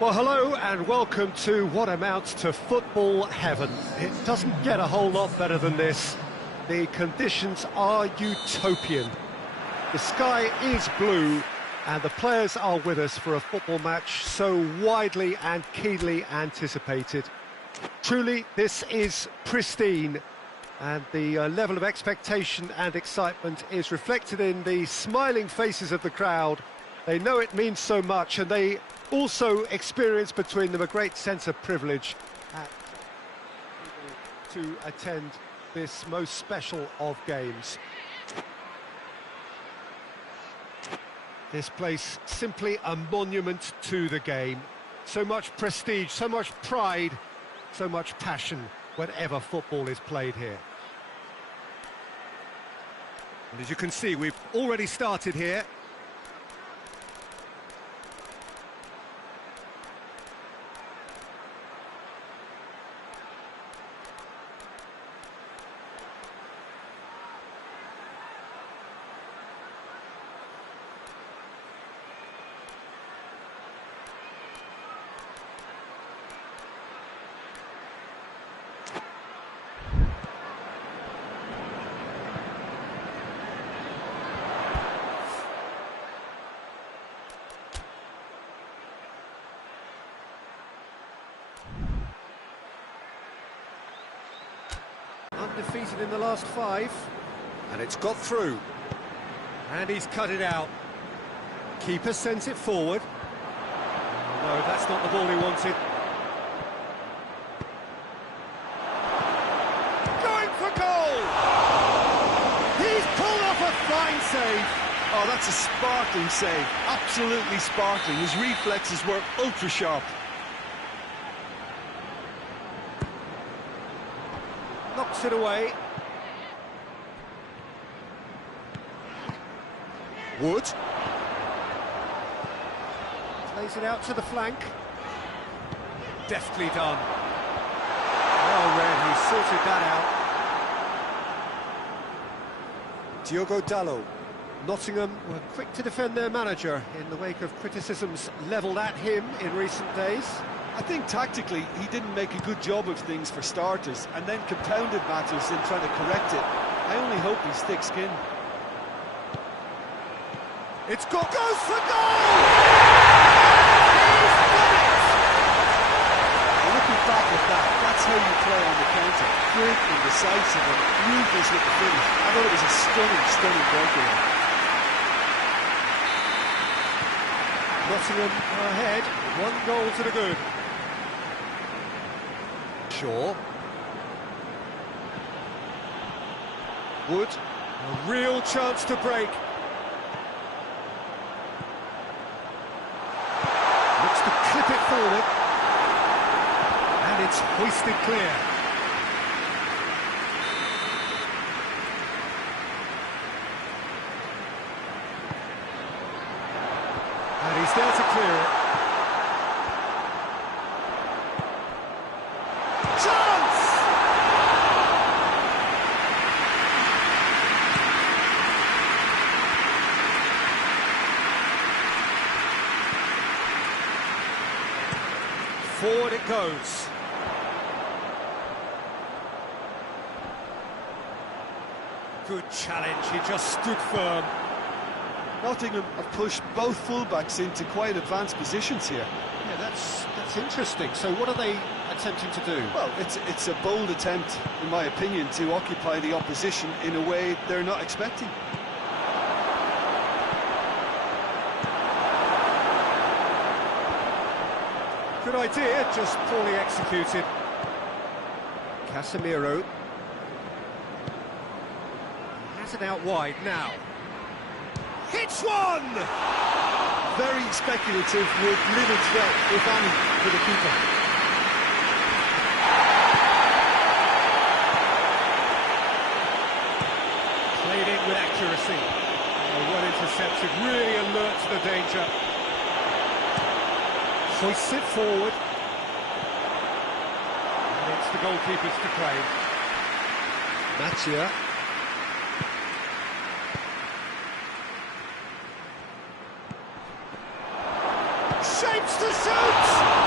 Well, hello and welcome to what amounts to football heaven. It doesn't get a whole lot better than this. The conditions are utopian. The sky is blue and the players are with us for a football match so widely and keenly anticipated. Truly, this is pristine, and the level of expectation and excitement is reflected in the smiling faces of the crowd. They know it means so much, and they also experience between them a great sense of privilege to attend this most special of games. This place simply a monument to the game. So much prestige, so much pride, so much passion whenever football is played here. And as you can see, we've already started here. Undefeated in the last 5, and it's got through, and he's cut it out. Keeper sends it forward. No, that's not the ball he wanted. Going for goal! He's pulled off a fine save. Oh, that's a sparkling save, absolutely sparkling. His reflexes were ultra sharp. Knocks it away. Wood. Plays it out to the flank. Deftly done. Well read, he sorted that out. Diogo Dalot. Nottingham were quick to defend their manager in the wake of criticisms levelled at him in recent days. I think tactically he didn't make a good job of things for starters, and then compounded matters in trying to correct it. I only hope he's thick-skinned. It's goes for goal! He's done it! Looking back at that, that's how you play on the counter. Quick and decisive and ruthless with the finish. I thought it was a stunning breakaway. Nottingham are ahead, 1 goal to the good. Shaw. Wood, a real chance to break. Looks to clip it forward. And it's hoisted clear. And he's there to clear it. Chance! Forward it goes. Good challenge, he just stood firm. Nottingham have pushed both fullbacks into quite advanced positions here. Yeah, that's interesting. So what are they attempting to do? Well, it's a bold attempt, in my opinion, to occupy the opposition in a way they're not expecting. Good idea, just poorly executed. Casemiro. Has it out wide now. Hits one! Very speculative with little threat, if any, for the keeper. Played in with accuracy. Well intercepted, really alert to the danger. Hoists it forward. And it's the goalkeepers to claim. Mattia. Shapes to shoot!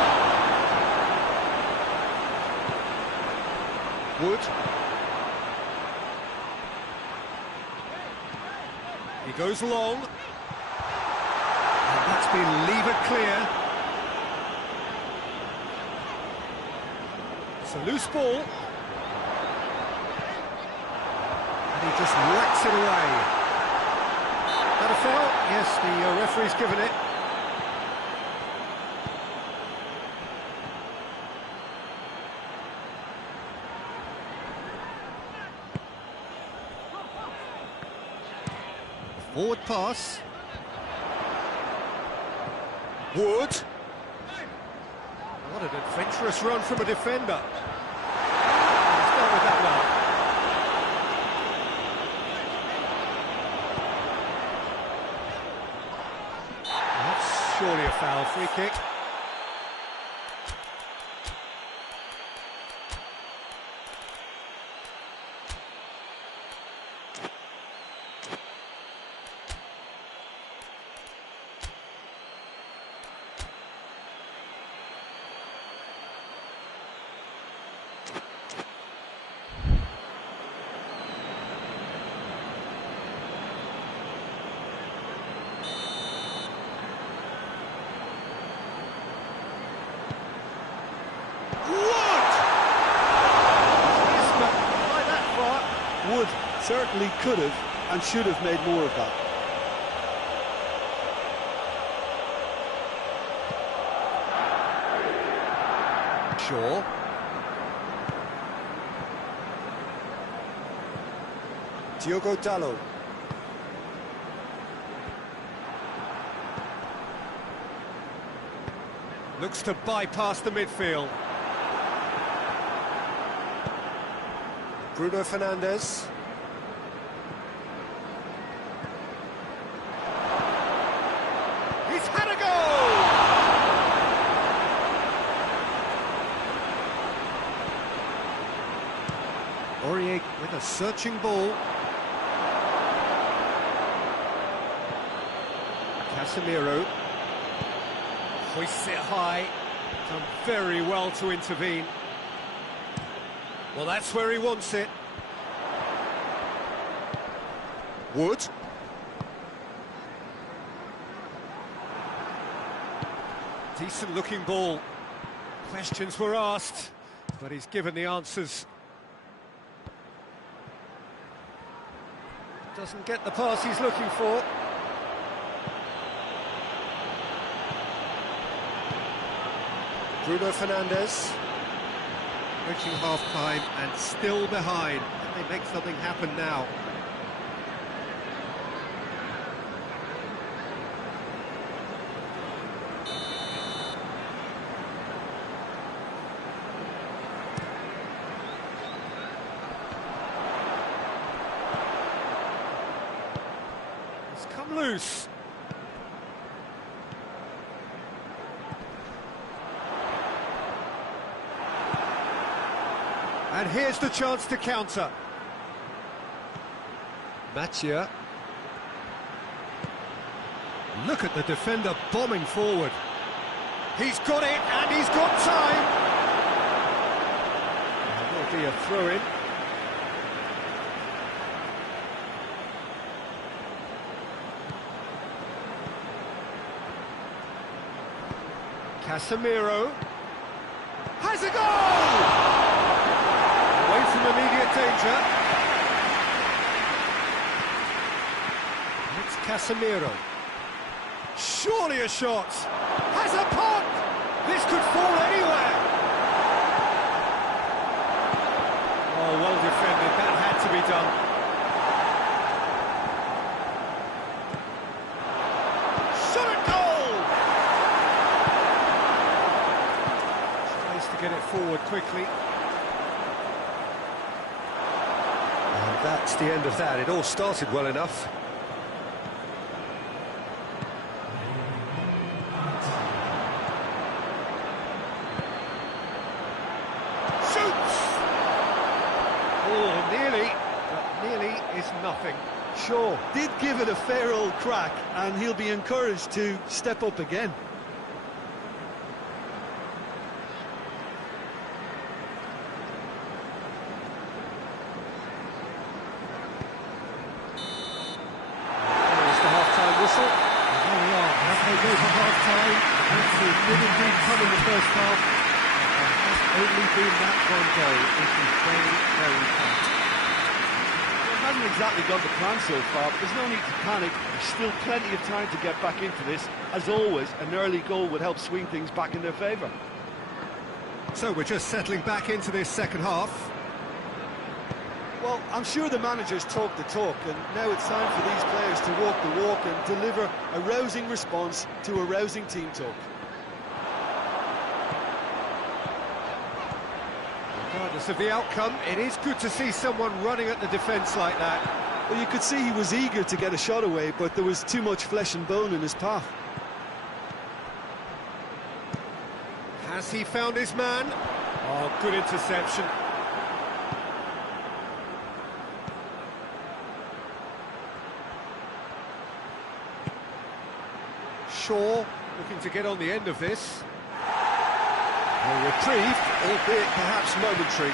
Wood. He goes long. And that's been levered clear. It's a loose ball. And he just whacks it away. That a foul? Yes, the referee's given it. Forward pass. Wood. What an adventurous run from a defender. He's gone with that one. That's surely a foul. Free kick. Wood certainly could have and should have made more of that. Shaw. Diogo Dalot. Looks to bypass the midfield. Bruno Fernandes. He's had a goal! Aurier with a searching ball. Casemiro hoists it high. Done very well to intervene. Well, that's where he wants it. Wood. Decent-looking ball. Questions were asked, but he's given the answers. Doesn't get the pass he's looking for. Bruno Fernandes. Approaching half-time and still behind. Can they make something happen now? It's come loose. And here's the chance to counter. Mathieu. Look at the defender bombing forward. He's got it, and he's got time. There'll be a throw-in. Casemiro has a goal! Away from immediate danger. It's Casemiro. Surely a shot. Has a pop! This could fall anywhere. Oh, well defended. That had to be done. Shot at goal! Tries to get it forward quickly. And that's the end of that. It all started well enough. Oh, nearly, but nearly is nothing. Sure, did give it a fair old crack, and he'll be encouraged to step up again. did indeed come in the first half. There has only been that one goal. It is very, very tight. It hasn't exactly gone to plan so far. There's no need to panic. There's still plenty of time to get back into this. As always, an early goal would help swing things back in their favour. So we're just settling back into this second half. Well, I'm sure the managers talk the talk, and now it's time for these players to walk the walk and deliver a rousing response to a rousing team talk. Regardless of the outcome, it is good to see someone running at the defence like that. Well, you could see he was eager to get a shot away, but there was too much flesh and bone in his path. Has he found his man? Oh, good interception. Shaw looking to get on the end of this. A reprieve, albeit perhaps momentary.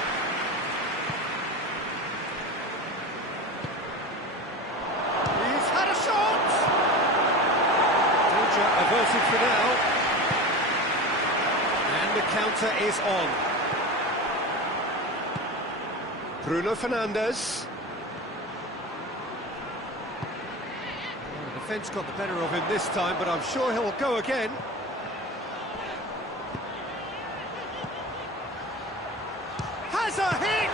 He's had a shot! Danger averted for now. And the counter is on. Bruno Fernandes. The defence got the better of him this time, but I'm sure he'll go again. Has a hit!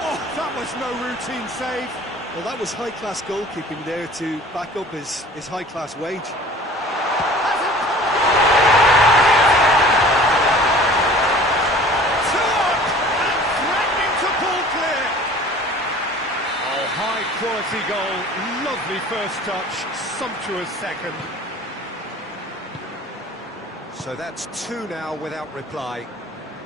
Oh, that was no routine save. Well, that was high-class goalkeeping there to back up his high-class wage. High-quality goal, lovely first touch, sumptuous second. So that's 2 now without reply.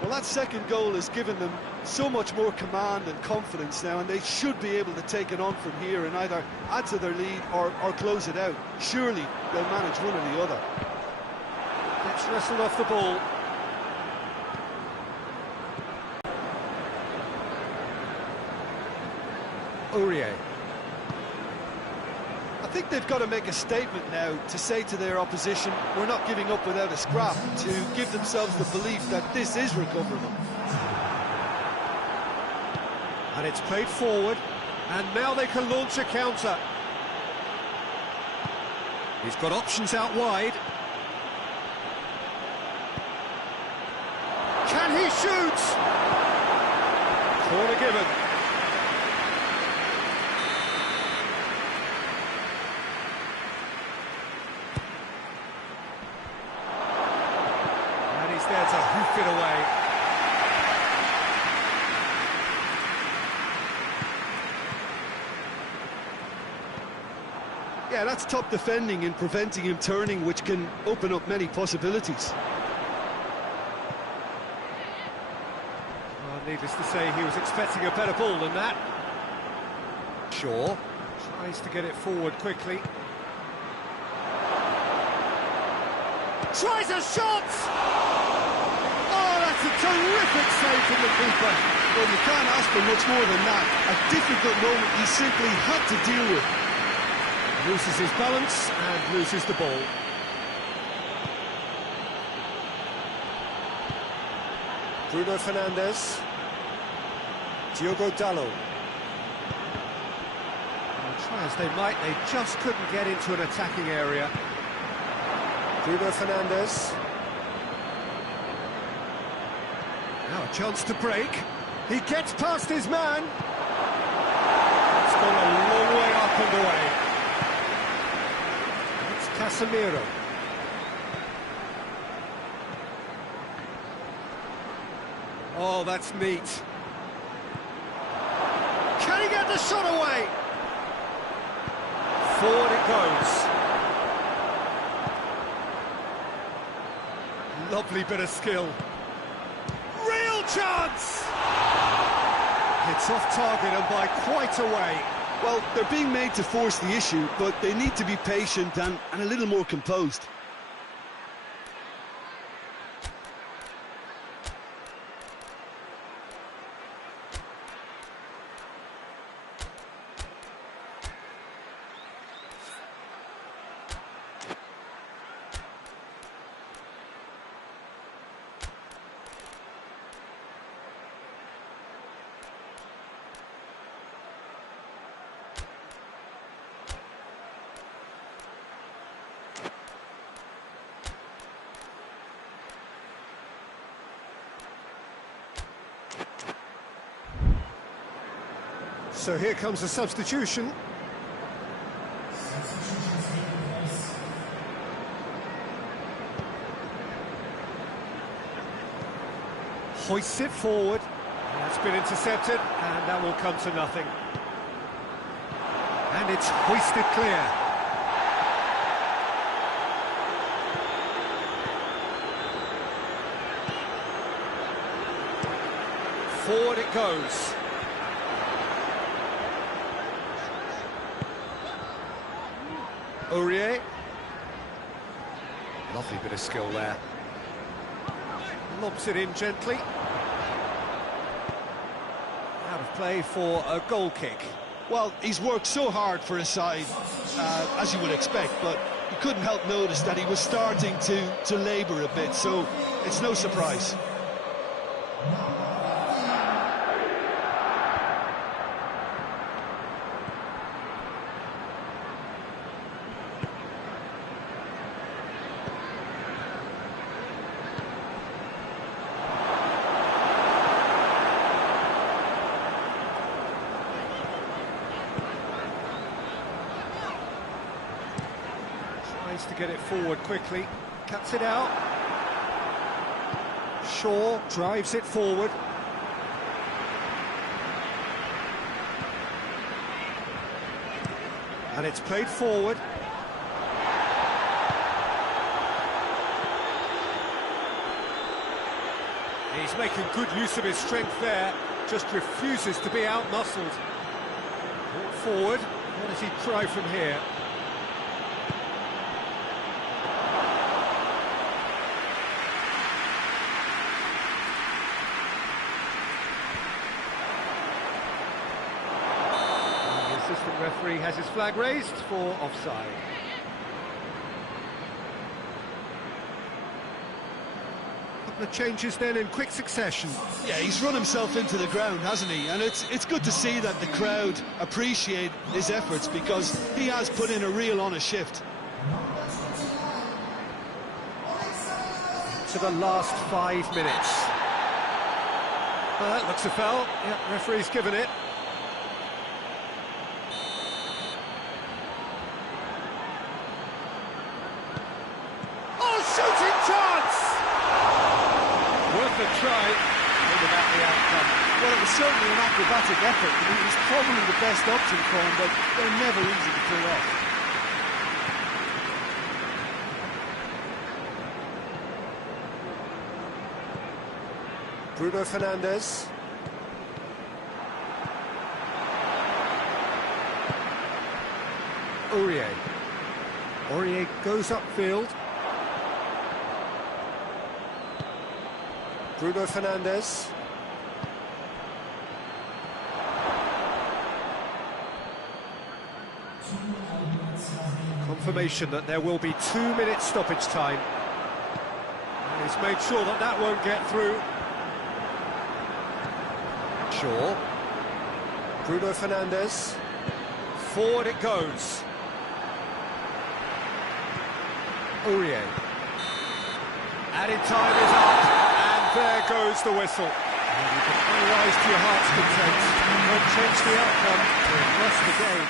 Well, that second goal has given them so much more command and confidence now, and they should be able to take it on from here and either add to their lead or close it out. Surely they'll manage one or the other. Gets wrestled off the ball. Aurier. I think they've got to make a statement now to say to their opposition, we're not giving up without a scrap, to give themselves the belief that this is recoverable. And it's played forward, and now they can launch a counter. He's got options out wide. Can he shoot? Corner given. There to hoof it away. Yeah, that's top defending and preventing him turning, which can open up many possibilities. Well, needless to say, he was expecting a better ball than that. Shaw tries to get it forward quickly. Tries a shot! Oh, that's a terrific save from the keeper. Well, you can't ask for much more than that. A difficult moment he simply had to deal with. Loses his balance and loses the ball. Bruno Fernandes. Diogo Dalot. Try as they might, they just couldn't get into an attacking area. Bruno Fernandes. Now a chance to break. He gets past his man. It's gone a long way up and away. It's Casemiro. Oh, that's neat. Can he get the shot away? Forward it goes. Lovely bit of skill. Real chance! It's off target and by quite a way. Well, they're being made to force the issue, but they need to be patient and a little more composed. So here comes a substitution. Hoists it forward. That's been intercepted, and that will come to nothing. And it's hoisted clear. Forward it goes. Aurier. Lovely bit of skill there. Lobs it in gently. Out of play for a goal kick. Well, he's worked so hard for his side, as you would expect, but you couldn't help notice that he was starting to labour a bit, so it's no surprise. To get it forward quickly, cuts it out. Shaw drives it forward. And it's played forward. He's making good use of his strength there, just refuses to be out-muscled. Brought forward, what does he try from here? Assistant referee has his flag raised for offside. Couple of changes then in quick succession. Yeah, he's run himself into the ground, hasn't he? And it's good to see that the crowd appreciate his efforts, because he has put in a real honest shift. To the last 5 minutes. That looks a foul. Yeah, referee's given it. Shooting chance! Worth a try. What about the outcome? Well, it was certainly an acrobatic effort. I mean, it was probably the best option for him, but they're never easy to pull off. Bruno Fernandes. Aurier. Aurier goes upfield. Bruno Fernandes. Confirmation that there will be 2 minutes stoppage time. And he's made sure that that won't get through. Shaw. Bruno Fernandes. Forward it goes. Aurier. Added time is up. There goes the whistle. And you can analyse to your heart's content. Won't change the outcome. We've lost the game.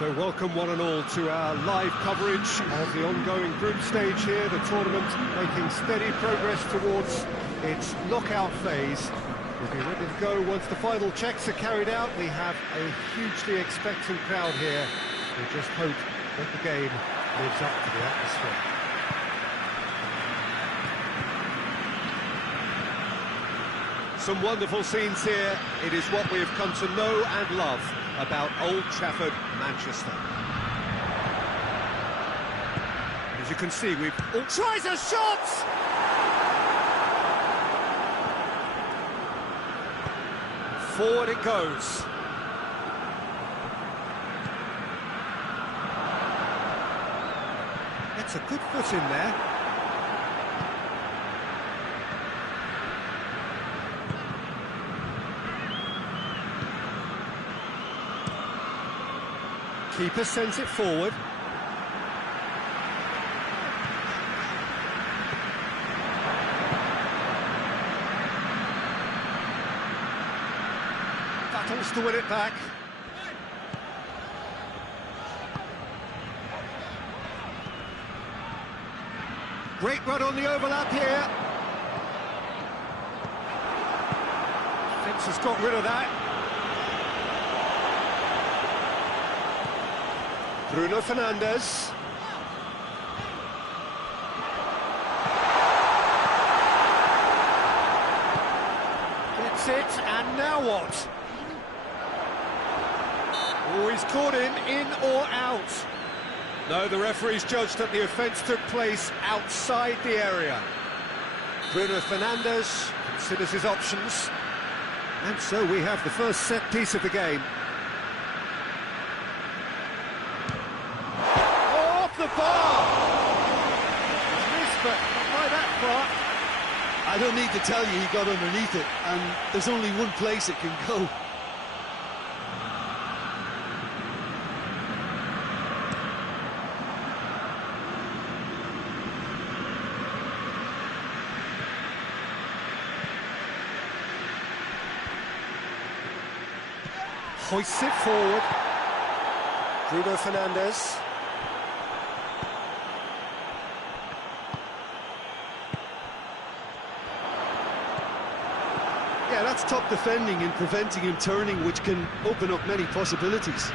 So welcome one and all to our live coverage of the ongoing group stage here, the tournament making steady progress towards its knockout phase. We'll be ready to go once the final checks are carried out. We have a hugely expectant crowd here. We just hope that the game lives up to the atmosphere. Some wonderful scenes here. It is what we have come to know and love about Old Trafford, Manchester. As you can see, we've... Oh, tries a shot! Forward it goes. Gets a good foot in there. Keeper sends it forward. Battles to win it back. Great run on the overlap here. Fence has got rid of that. Bruno Fernandes. Gets it, and now what? Oh, he's caught him, in or out? No, the referee's judged that the offence took place outside the area. Bruno Fernandes considers his options. And so we have the first set piece of the game. The bar! Missed, but not by that far. I don't need to tell you he got underneath it, and there's only one place it can go. Hoists it forward. Bruno Fernandes. Yeah, that's top defending and preventing him turning, which can open up many possibilities.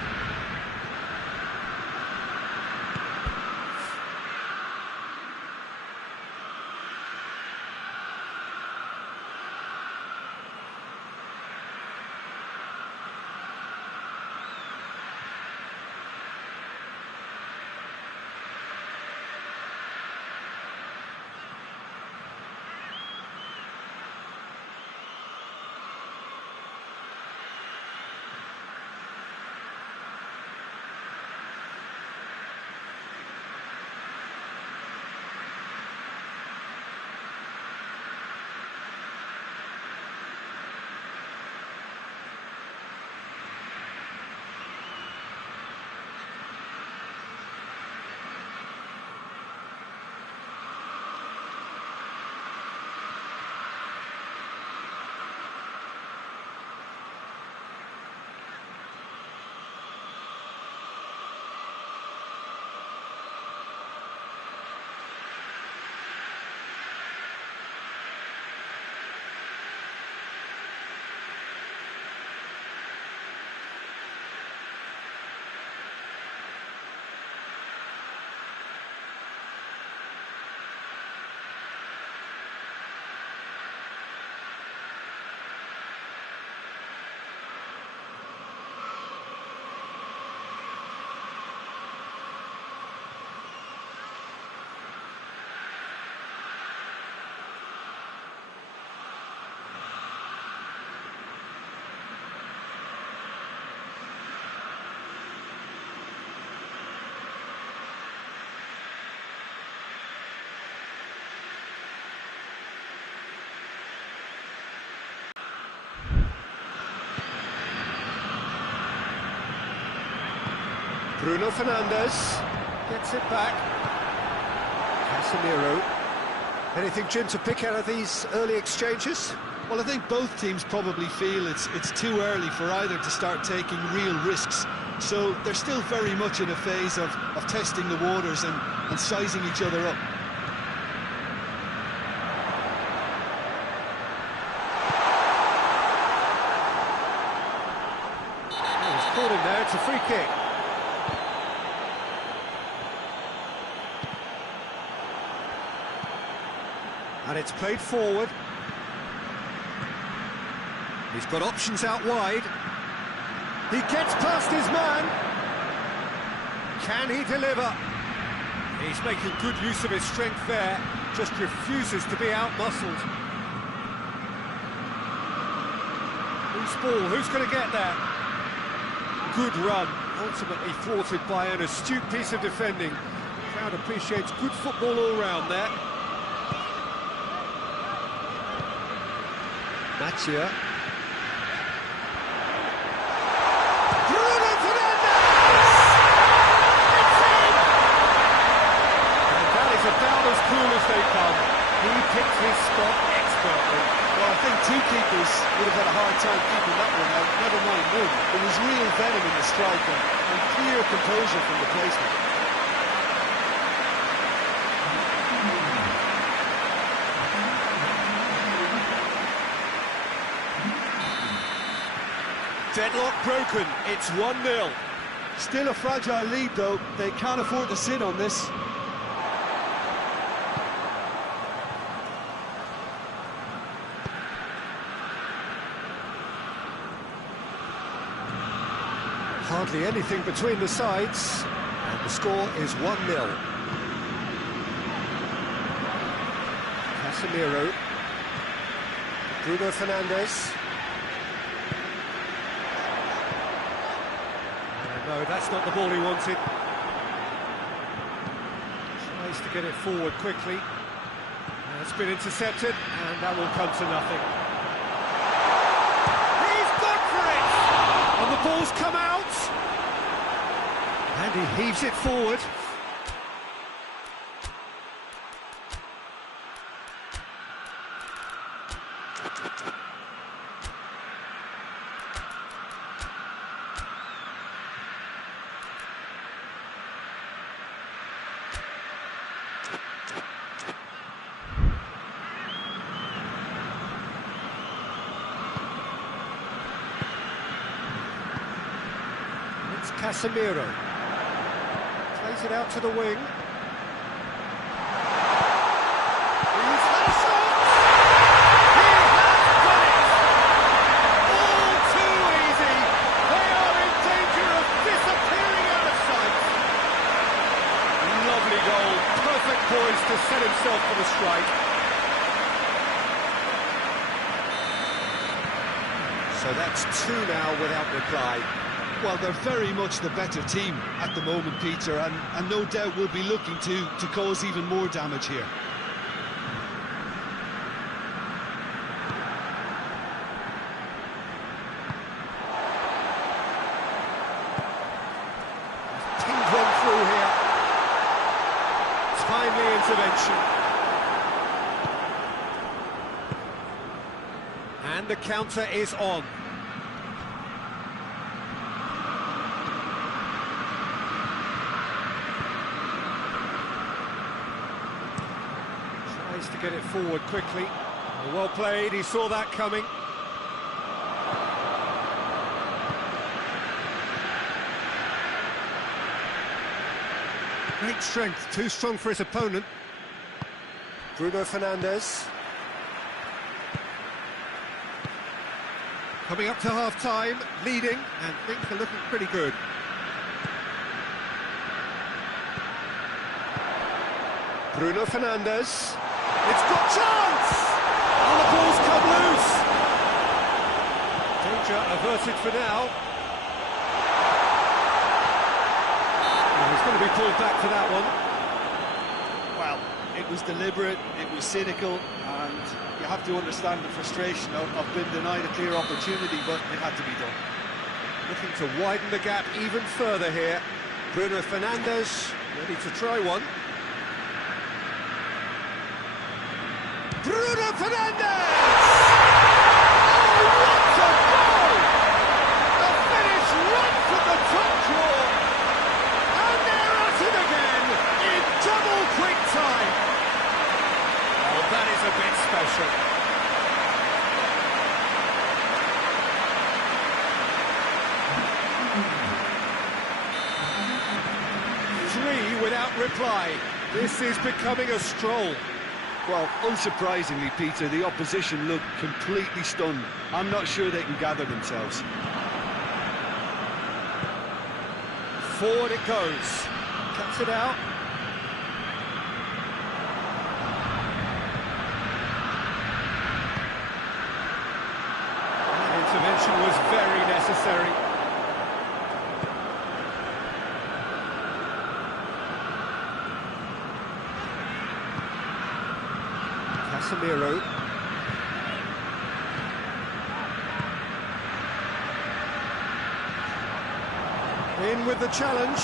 Bruno Fernandes gets it back. Casemiro. Anything, Jim, to pick out of these early exchanges? Well, I think both teams probably feel it's too early for either to start taking real risks. so they're still very much in a phase of testing the waters and sizing each other up. He's caught him there, it's a free kick. And it's played forward. He's got options out wide. He gets past his man. Can he deliver? He's making good use of his strength there, just refuses to be out-muscled. Loose ball, who's going to get that? Good run, ultimately thwarted by an astute piece of defending. The crowd appreciates good football all round there. Diachi. About as cool as they come. He picked his spot expertly. Well, I think two keepers would have had a hard time keeping that one out, never mind one. There was real venom in the strike and clear composure from the placement. Deadlock broken, it's 1-0. Still a fragile lead though, they can't afford to sit on this. Hardly anything between the sides, and the score is 1-0. Casemiro, Bruno Fernandes. No, that's not the ball he wanted. Tries to get it forward quickly. It's been intercepted, and that will come to nothing. He's gone for it! And the ball's come out! And he heaves it forward. It's Casemiro. Plays it out to the wing. He's had a shot! He has done it! All too easy! They are in danger of disappearing out of sight! Lovely goal, perfect poise to set himself for the strike. So that's two now without reply. Well, they're very much the better team at the moment, Peter, and no doubt will be looking to cause even more damage here. Pinged one through here. Timely intervention. And the counter is on. Tries to get it forward quickly. Well played, he saw that coming. Great strength, too strong for his opponent. Bruno Fernandes. Coming up to half-time, leading, and things are looking pretty good. Bruno Fernandes. It's got chance! And the ball's come loose! Danger averted for now. He's going to be pulled back for that one. Well, it was deliberate, it was cynical, and you have to understand the frustration of being denied a clear opportunity, but it had to be done. Looking to widen the gap even further here. Bruno Fernandes ready to try one. Bruno Fernandes! Oh, what a goal! A finish right from the top without reply. This is becoming a stroll. Well, unsurprisingly, Peter, the opposition look completely stunned. I'm not sure they can gather themselves. Forward it goes. Cuts it out. That intervention was very necessary. Casemiro. In with the challenge.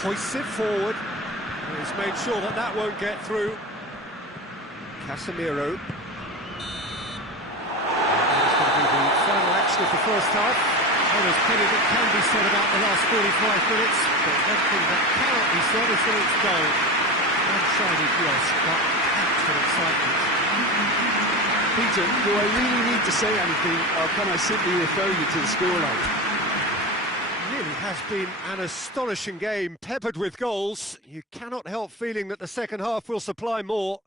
Hoists it forward. He's made sure that that won't get through. Casemiro. That's going to be the final action of the first half. Well, there's plenty that can be said about the last 45 minutes, but one thing that cannot be said is that it's dull. One-sided, yes, but packed with excitement. Peter, do I really need to say anything, or can I simply refer you to the scoreline? Really has been an astonishing game, peppered with goals. You cannot help feeling that the second half will supply more.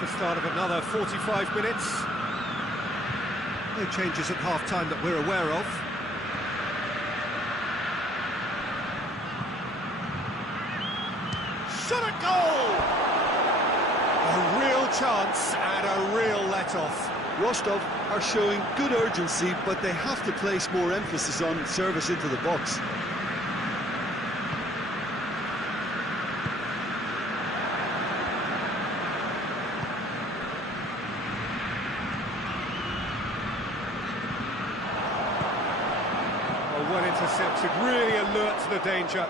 The start of another 45 minutes. No changes at half-time that we're aware of. Shot at goal! A real chance and a real let-off. Rostov are showing good urgency, but they have to place more emphasis on service into the box. Well intercepted, really alert to the danger.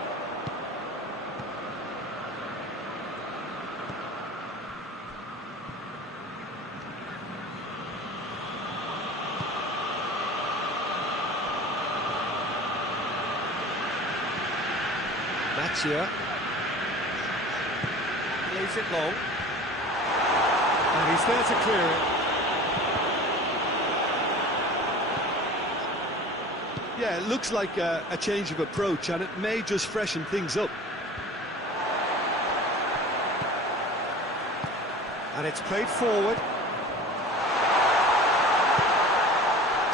Diachi plays it long, and he's there to clear it. Yeah, it looks like a change of approach, and it may just freshen things up. And it's played forward.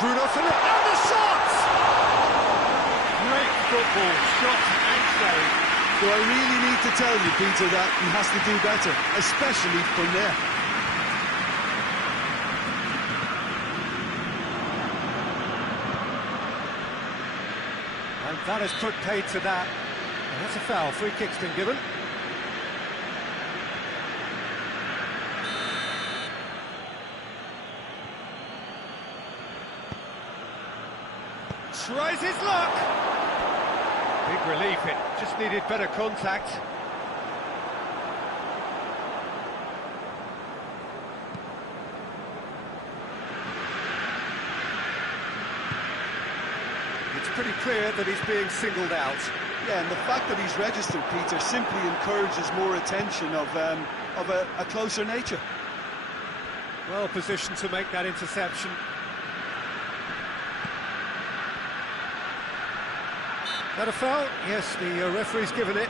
Bruno Fernandes, and the shot! Great football, shot and save. Do I really need to tell you, Peter, that he has to do better, especially from there? And that has put paid to that. And that's a foul. Free kick's been given. Tries his luck. Big relief, it just needed better contact. It's pretty clear that he's being singled out. Yeah, and the fact that he's registered, Peter, simply encourages more attention of a closer nature. Well positioned to make that interception. That a foul? Yes, the referee's given it.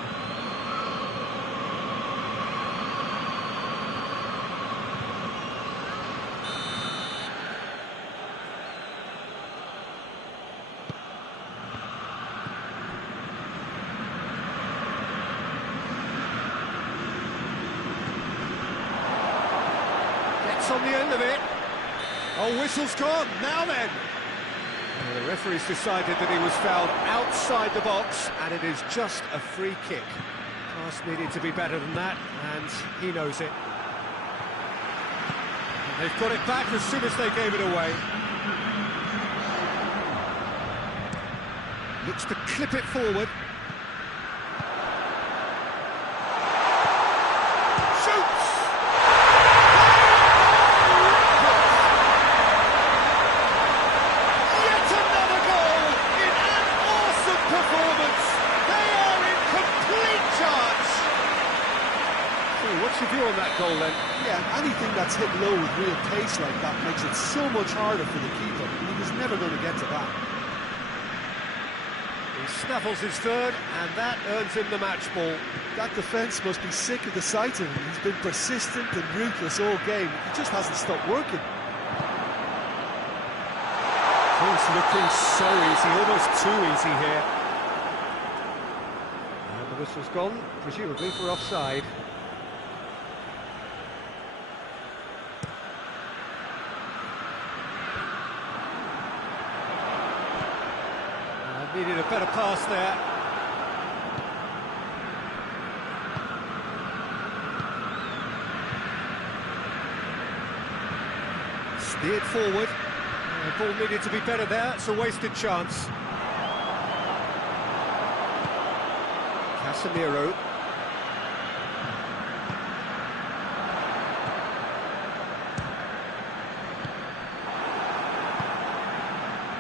Gets on the end of it. Oh, whistle's gone. Now then. Well, the referee's decided that he was fouled outside the box, and it is just a free kick. Pass needed to be better than that, and he knows it. And they've got it back as soon as they gave it away. Looks to clip it forward. Shoots! What's your view on that goal then? Yeah, anything that's hit low with real pace like that makes it so much harder for the keeper, and he was never going to get to that. He snaffles his third, and that earns him the match ball. That defence must be sick of the sight of him. He's been persistent and ruthless all game. He just hasn't stopped working. Things looking so easy, almost too easy here. And the whistle's gone, presumably for offside. Needed a better pass there. Steered forward. The ball needed to be better there. It's a wasted chance. Casemiro.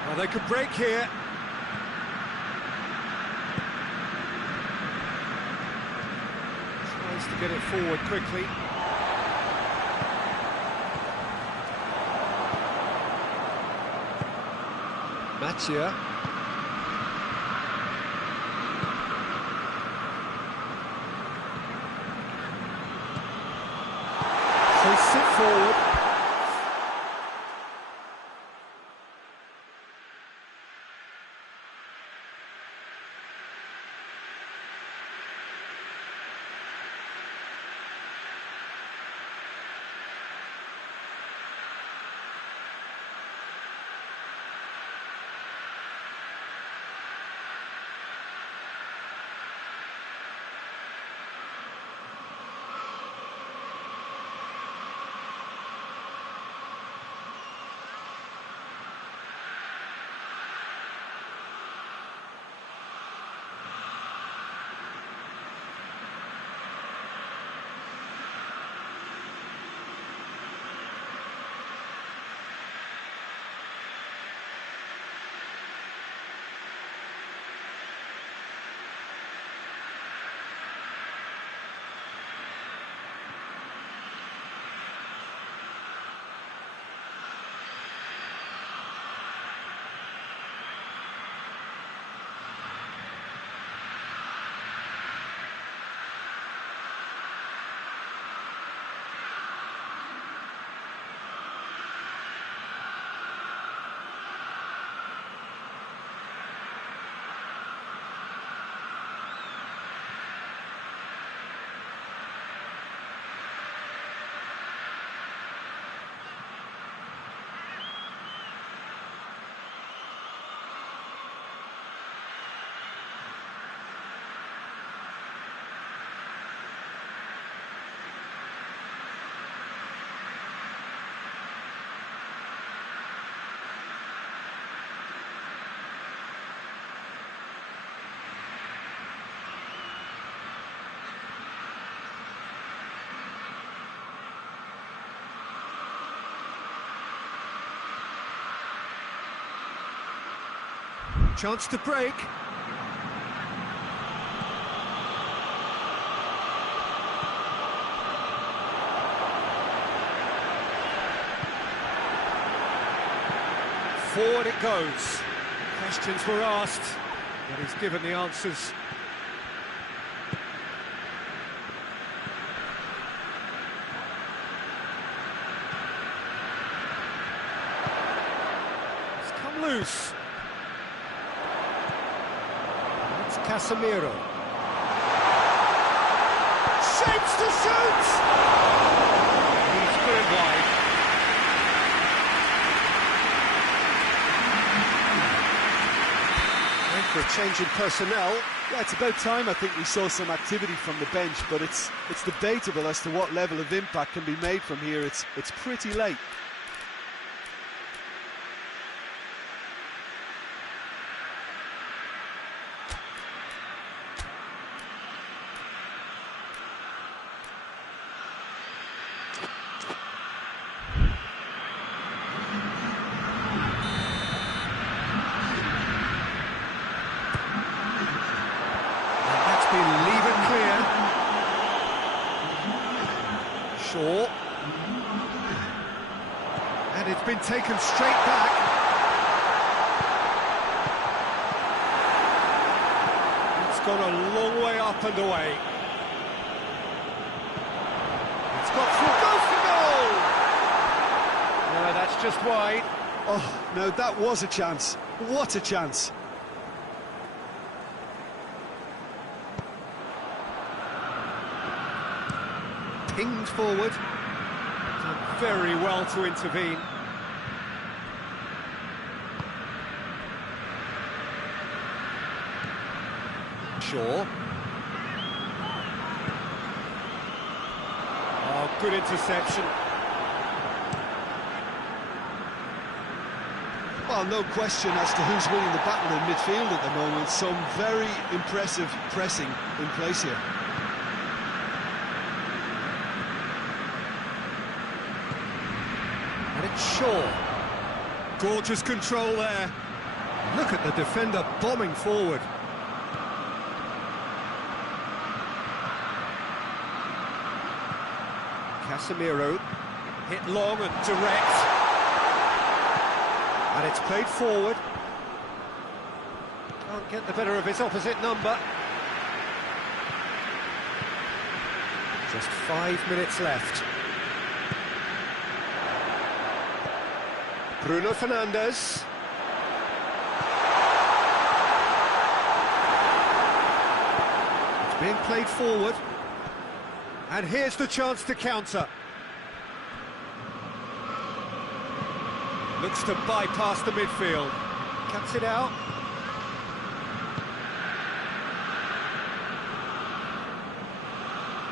Well, they could break here. To get it forward quickly. Mattia. Hoists it forward. Chance to break. Forward it goes. Questions were asked, but he's given the answers. It's come loose. It's Casemiro. Shapes to shoot! He's put it wide. For a change in personnel. Yeah, it's about time I think we saw some activity from the bench, but it's debatable as to what level of impact can be made from here. It's pretty late. And it's been taken straight back. It's gone a long way up and away. It's got through, goes for goal! No, that's just wide. Oh, no, that was a chance. What a chance. Pinged forward. Done very well to intervene. Shaw. Oh, good interception. Well, no question as to who's winning the battle in midfield at the moment. Some very impressive pressing in place here. And it's Shaw. Gorgeous control there. Look at the defender bombing forward. Casemiro, hit long and direct. And it's played forward. Can't get the better of his opposite number. Just 5 minutes left. Bruno Fernandes. It's being played forward. And here's the chance to counter. Looks to bypass the midfield. Cuts it out.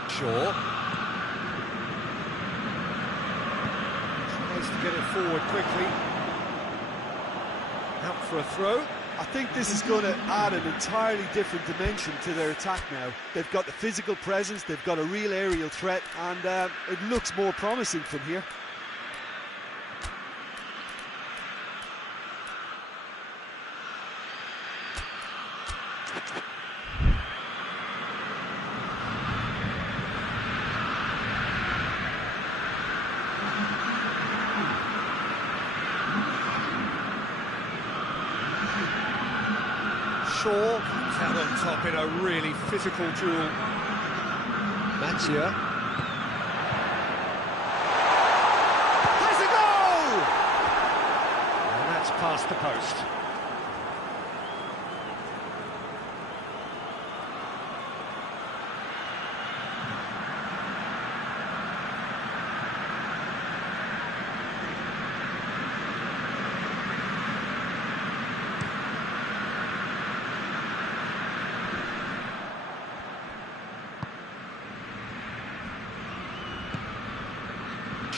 Shaw. Tries to get it forward quickly. Out for a throw. I think this is going to add an entirely different dimension to their attack now. They've got the physical presence, they've got a real aerial threat, and it looks more promising from here. Shaw comes out on top in a really physical duel. Matia. Has a goal! And that's past the post.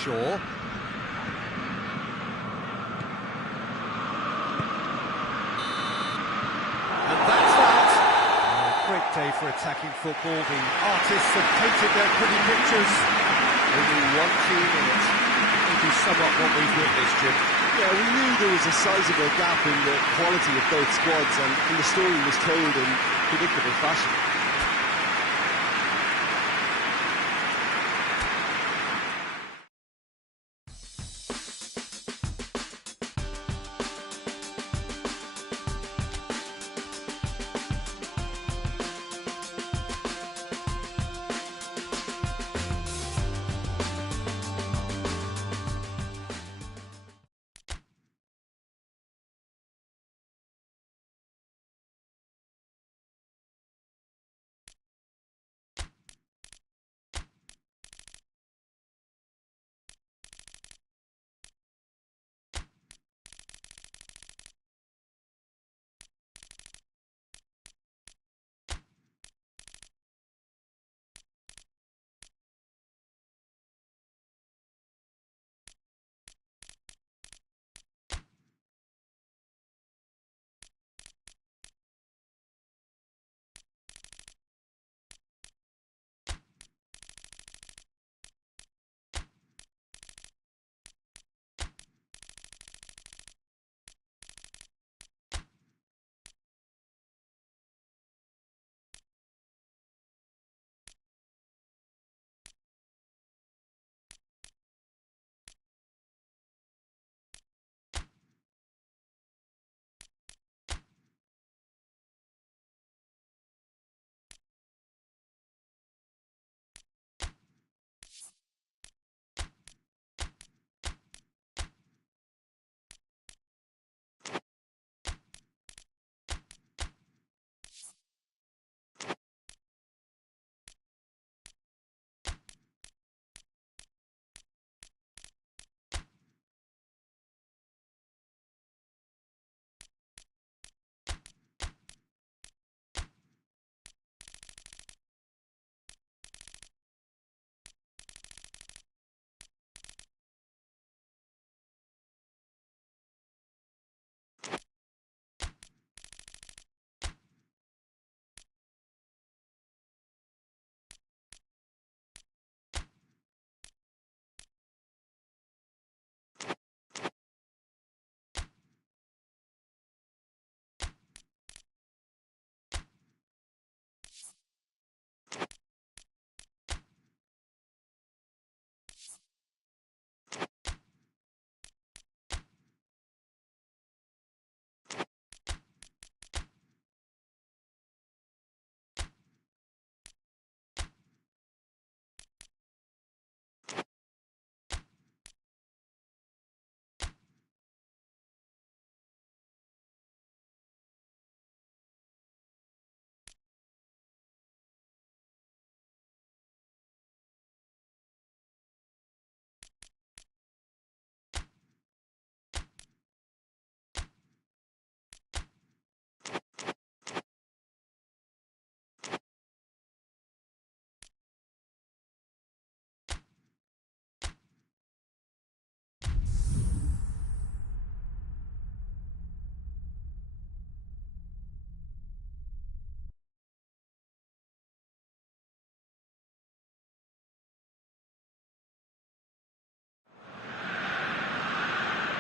Shaw. And that's that. A great day for attacking football. The artists have painted their pretty pictures. Only one team in it. Maybe somewhat what we've witnessed, Jim. Yeah, we knew there was a sizable gap in the quality of both squads, and the story was told in predictable fashion.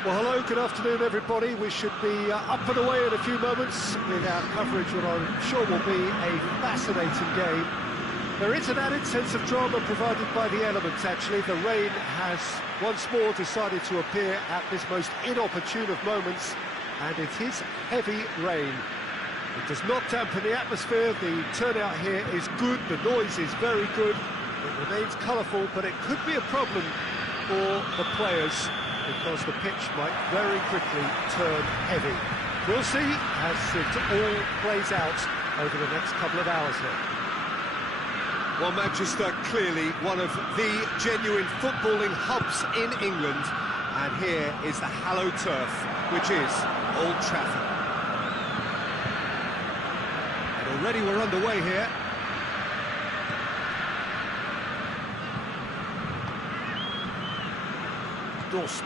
Well, hello, good afternoon, everybody. We should be up and away in a few moments with our coverage, what I'm sure will be a fascinating game. There is an added sense of drama provided by the elements, actually. The rain has once more decided to appear at this most inopportune of moments, and it is heavy rain. It does not dampen the atmosphere. The turnout here is good, the noise is very good. It remains colourful, but it could be a problem for the players, because the pitch might very quickly turn heavy. We'll see as it all plays out over the next couple of hours here. Well, Manchester, clearly one of the genuine footballing hubs in England, and here is the hallowed turf, which is Old Trafford. And already we're underway here. Dawson.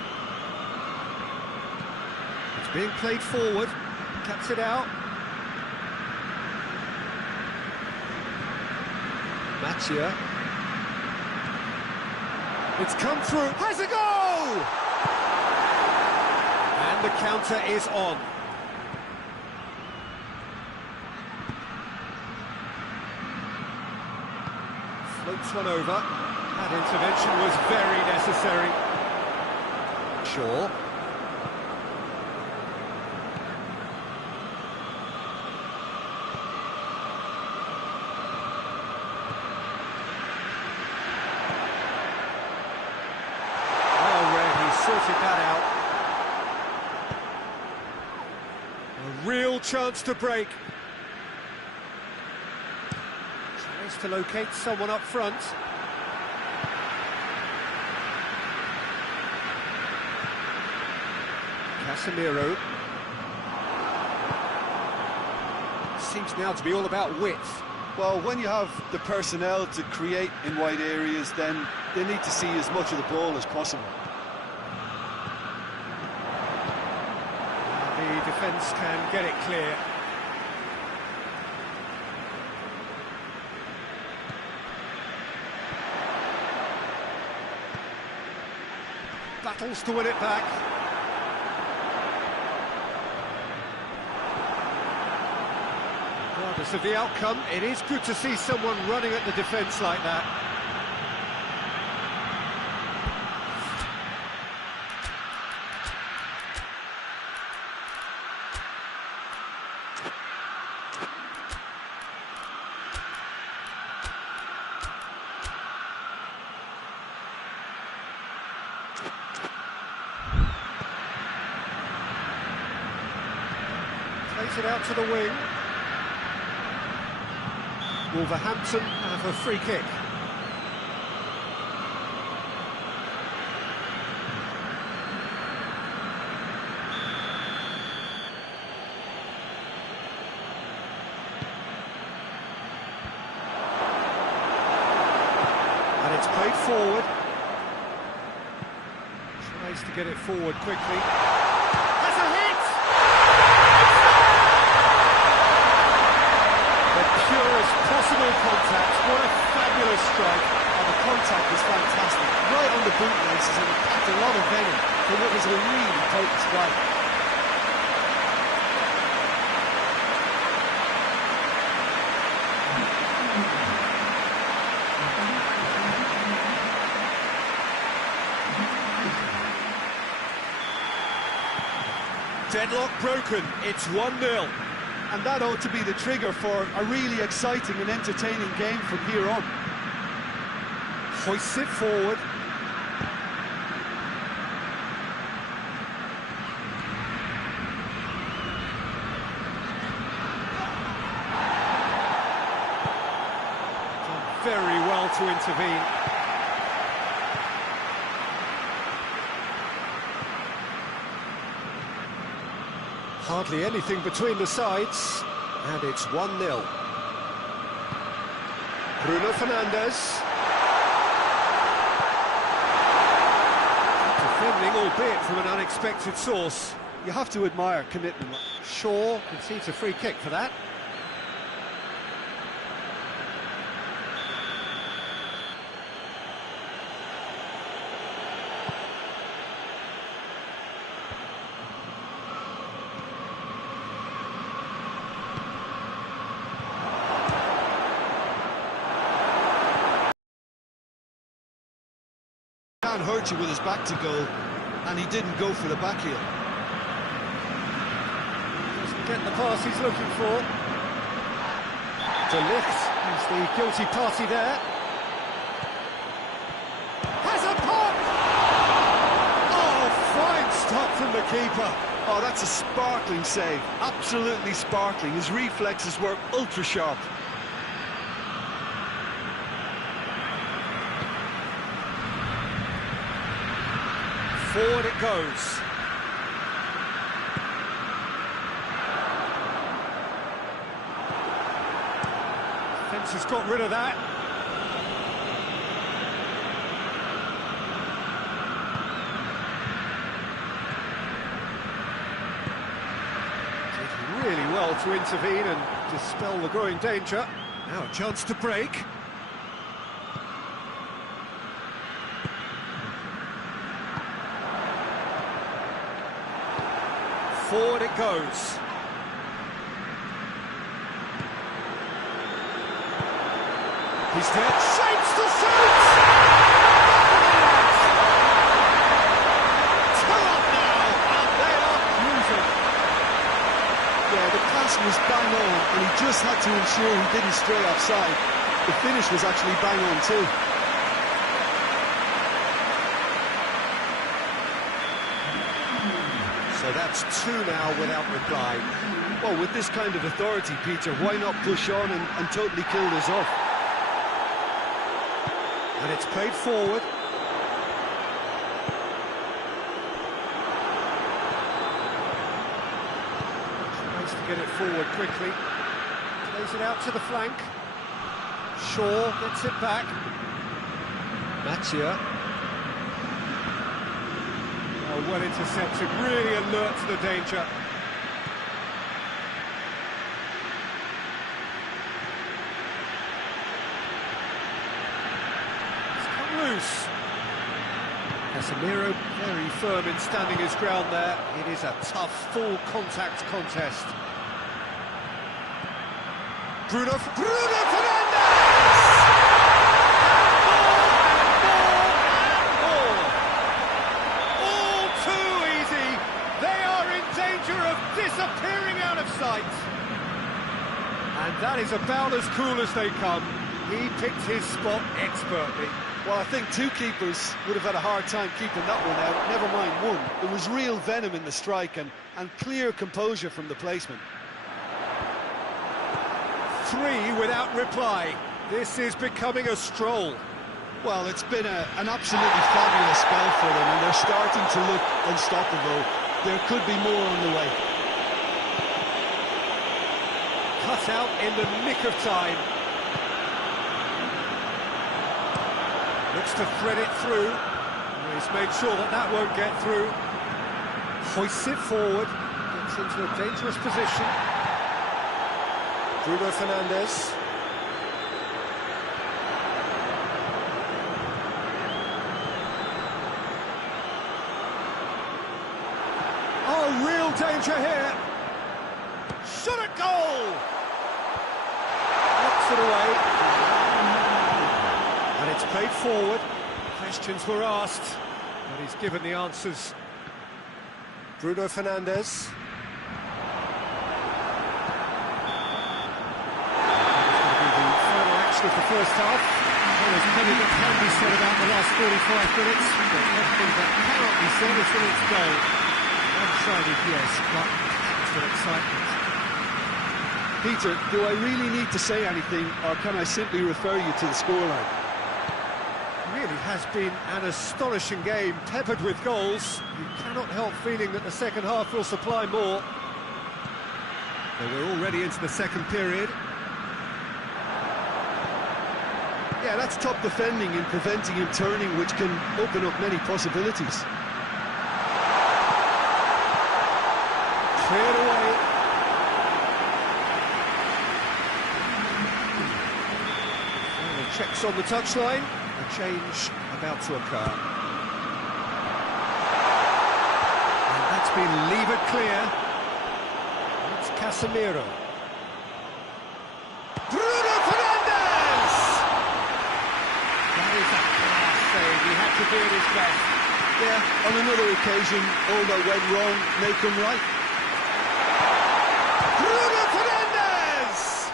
It's being played forward, cuts it out. Mattia. It's come through, has a goal! And the counter is on. Floats one over. That intervention was very necessary. Shaw. Well read, he sorted that out. A real chance to break. Tries to locate someone up front. Casemiro. Seems now to be all about width. Well, when you have the personnel to create in wide areas, then they need to see as much of the ball as possible. The defence can get it clear. Battles to win it back. Regardless of the outcome, it is good to see someone running at the defence like that. Plays it out to the wing. Wolverhampton have a free kick. And it's played forward. Tries to get it forward quickly. Has a hit! Purest possible contact. What a fabulous strike. And the contact was fantastic. Right on the bootlaces, and it packed a lot of venom for what was a really potent strike. Deadlock broken. It's 1-0. And that ought to be the trigger for a really exciting and entertaining game from here on. Hoists it forward. Done very well to intervene. Hardly anything between the sides, and it's 1-0. Bruno Fernandes. Defending, albeit from an unexpected source. You have to admire commitment. Shaw concedes a free kick for that. Can hurt you with his back to goal, and he didn't go for the back heel. Doesn't get the pass he's looking for. De Ligt is the guilty party there. Has a pop! Oh, fine stop from the keeper. Oh, that's a sparkling save. Absolutely sparkling. His reflexes were ultra sharp. Forward it goes. Defence has got rid of that. Did really well to intervene and dispel the growing danger. Now a chance to break. Forward it goes. He's there. Shapes to shoot! Two up now, and they are cruising. Yeah, the pass was bang on, and he just had to ensure he didn't stray offside. The finish was actually bang on too. So that's two now without reply. Well, with this kind of authority, Peter, why not push on and totally kill this off? And it's played forward. Tries to get it forward quickly. Plays it out to the flank. Shaw gets it back. Mattia. Oh, well intercepted, really alert to the danger. Loose. Casemiro very firm in standing his ground there. It is a tough full contact contest. Bruno Fernandes! More. All too easy. They are in danger of disappearing out of sight. And that is about as cool as they come. He picked his spot expertly. Well, I think two keepers would have had a hard time keeping that one out, never mind one. There was real venom in the strike and clear composure from the placement. Three without reply. This is becoming a stroll. Well, it's been an absolutely fabulous spell for them, and they're starting to look unstoppable. There could be more on the way. Cut out in the nick of time. Looks to thread it through. He's made sure that won't get through. Hoists it forward. Gets into a dangerous position. Bruno Fernandes. Oh, real danger here. Shot at goal! Knocks it away. And it's played forward. Questions were asked, but he's given the answers. Bruno Fernandes. Of the first half. Well, there's plenty that can be said about the last 45 minutes, but everything that cannot be said is that it's goal. One-sided, yes, but for excitement. Peter, do I really need to say anything, or can I simply refer you to the scoreline? It really has been an astonishing game, peppered with goals. You cannot help feeling that the second half will supply more. So we're already into the second period. Yeah, that's top defending and preventing him turning, which can open up many possibilities. Cleared away. Final checks on the touchline. A change about to occur. And that's been levered clear. It's Casemiro. He had to be at his best. Yeah, on another occasion, all that went wrong may come right. Bruno Fernandes!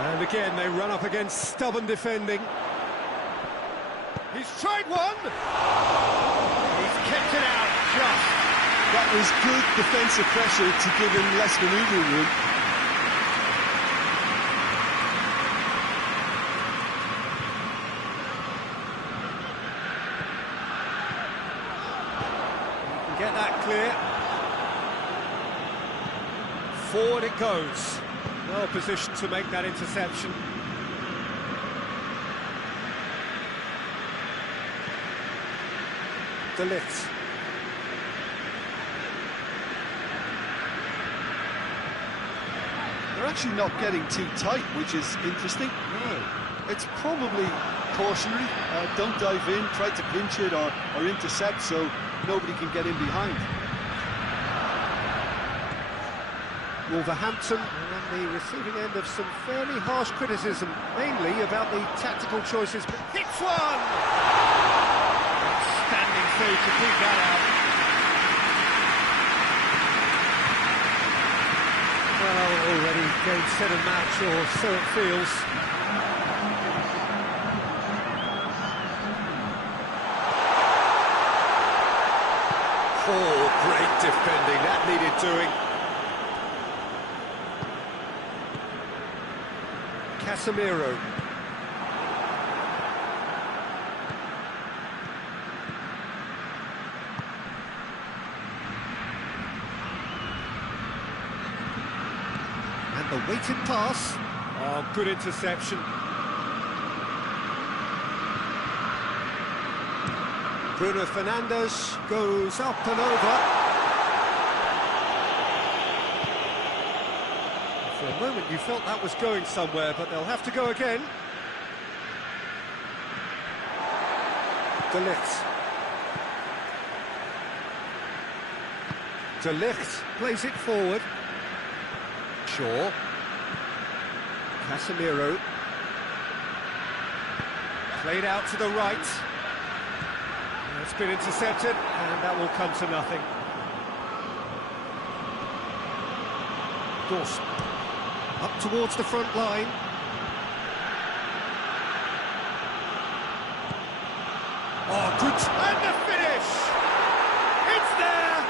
And again, they run up against stubborn defending. He's tried one! He's kept it out, just. That was good defensive pressure to give him less manoeuvring room. Get that clear. Forward it goes. Well positioned to make that interception. De Ligt. They're actually not getting too tight, which is interesting. No. It's probably cautionary. Don't dive in, try to pinch it or intercept so nobody can get in behind. Wolverhampton are on the receiving end of some fairly harsh criticism, mainly about the tactical choices. But Hits one! Standing save to keep that out. well, already game, set and match, or so it feels. Oh, great defending, that needed doing. Casemiro. And the weighted pass. Oh, good interception. Bruno Fernandes goes up and over. For a moment you felt that was going somewhere, but they'll have to go again. De Ligt. De Ligt plays it forward. Shaw. Casemiro. Played out to the right. It's been intercepted, and that will come to nothing. Dawson. Up towards the front line. Oh, good. And the finish! It's there!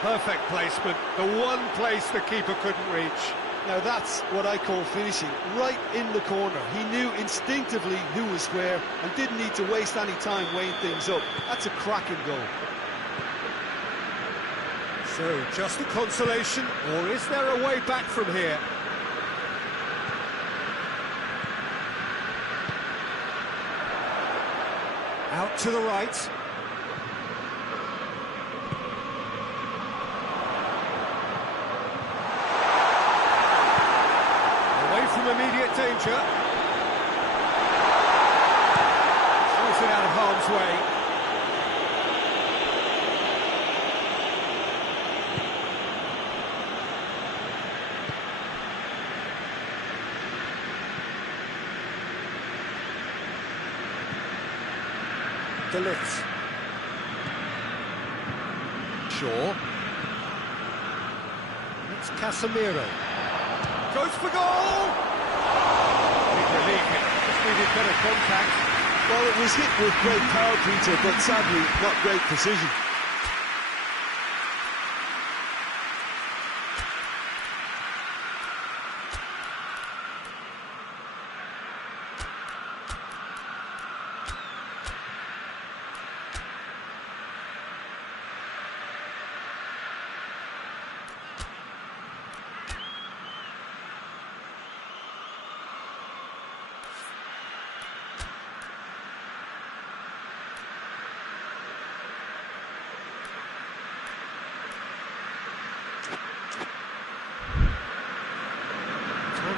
Perfect placement, the one place the keeper couldn't reach. Now that's what I call finishing, right in the corner. He knew instinctively who was where and didn't need to waste any time weighing things up. That's a cracking goal. So, just a consolation, or is there a way back from here? Out to the right. Away from immediate danger. Throws it out of harm's way. De Ligt. Shaw. It's Casemiro. Goes for goal! Big relief, just needed better contact. Well, it was hit with great power, Peter, but sadly not great precision.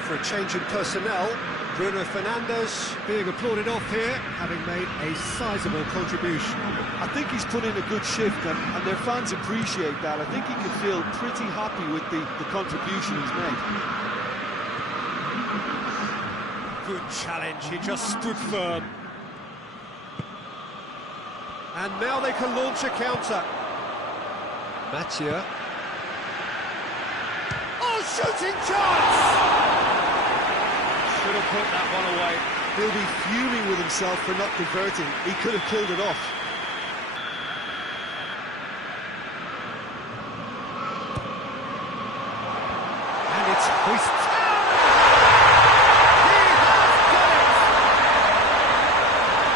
For a change in personnel, Bruno Fernandes being applauded off here, having made a sizable contribution. I think he's put in a good shift, and their fans appreciate that. I think he can feel pretty happy with the contribution he's made. Good challenge, he just stood firm. And now they can launch a counter. Mathieu. Oh, shooting chance! Should have put that one away. He'll be fuming with himself for not converting. He could have killed it off. And it's hoisted. He has done it!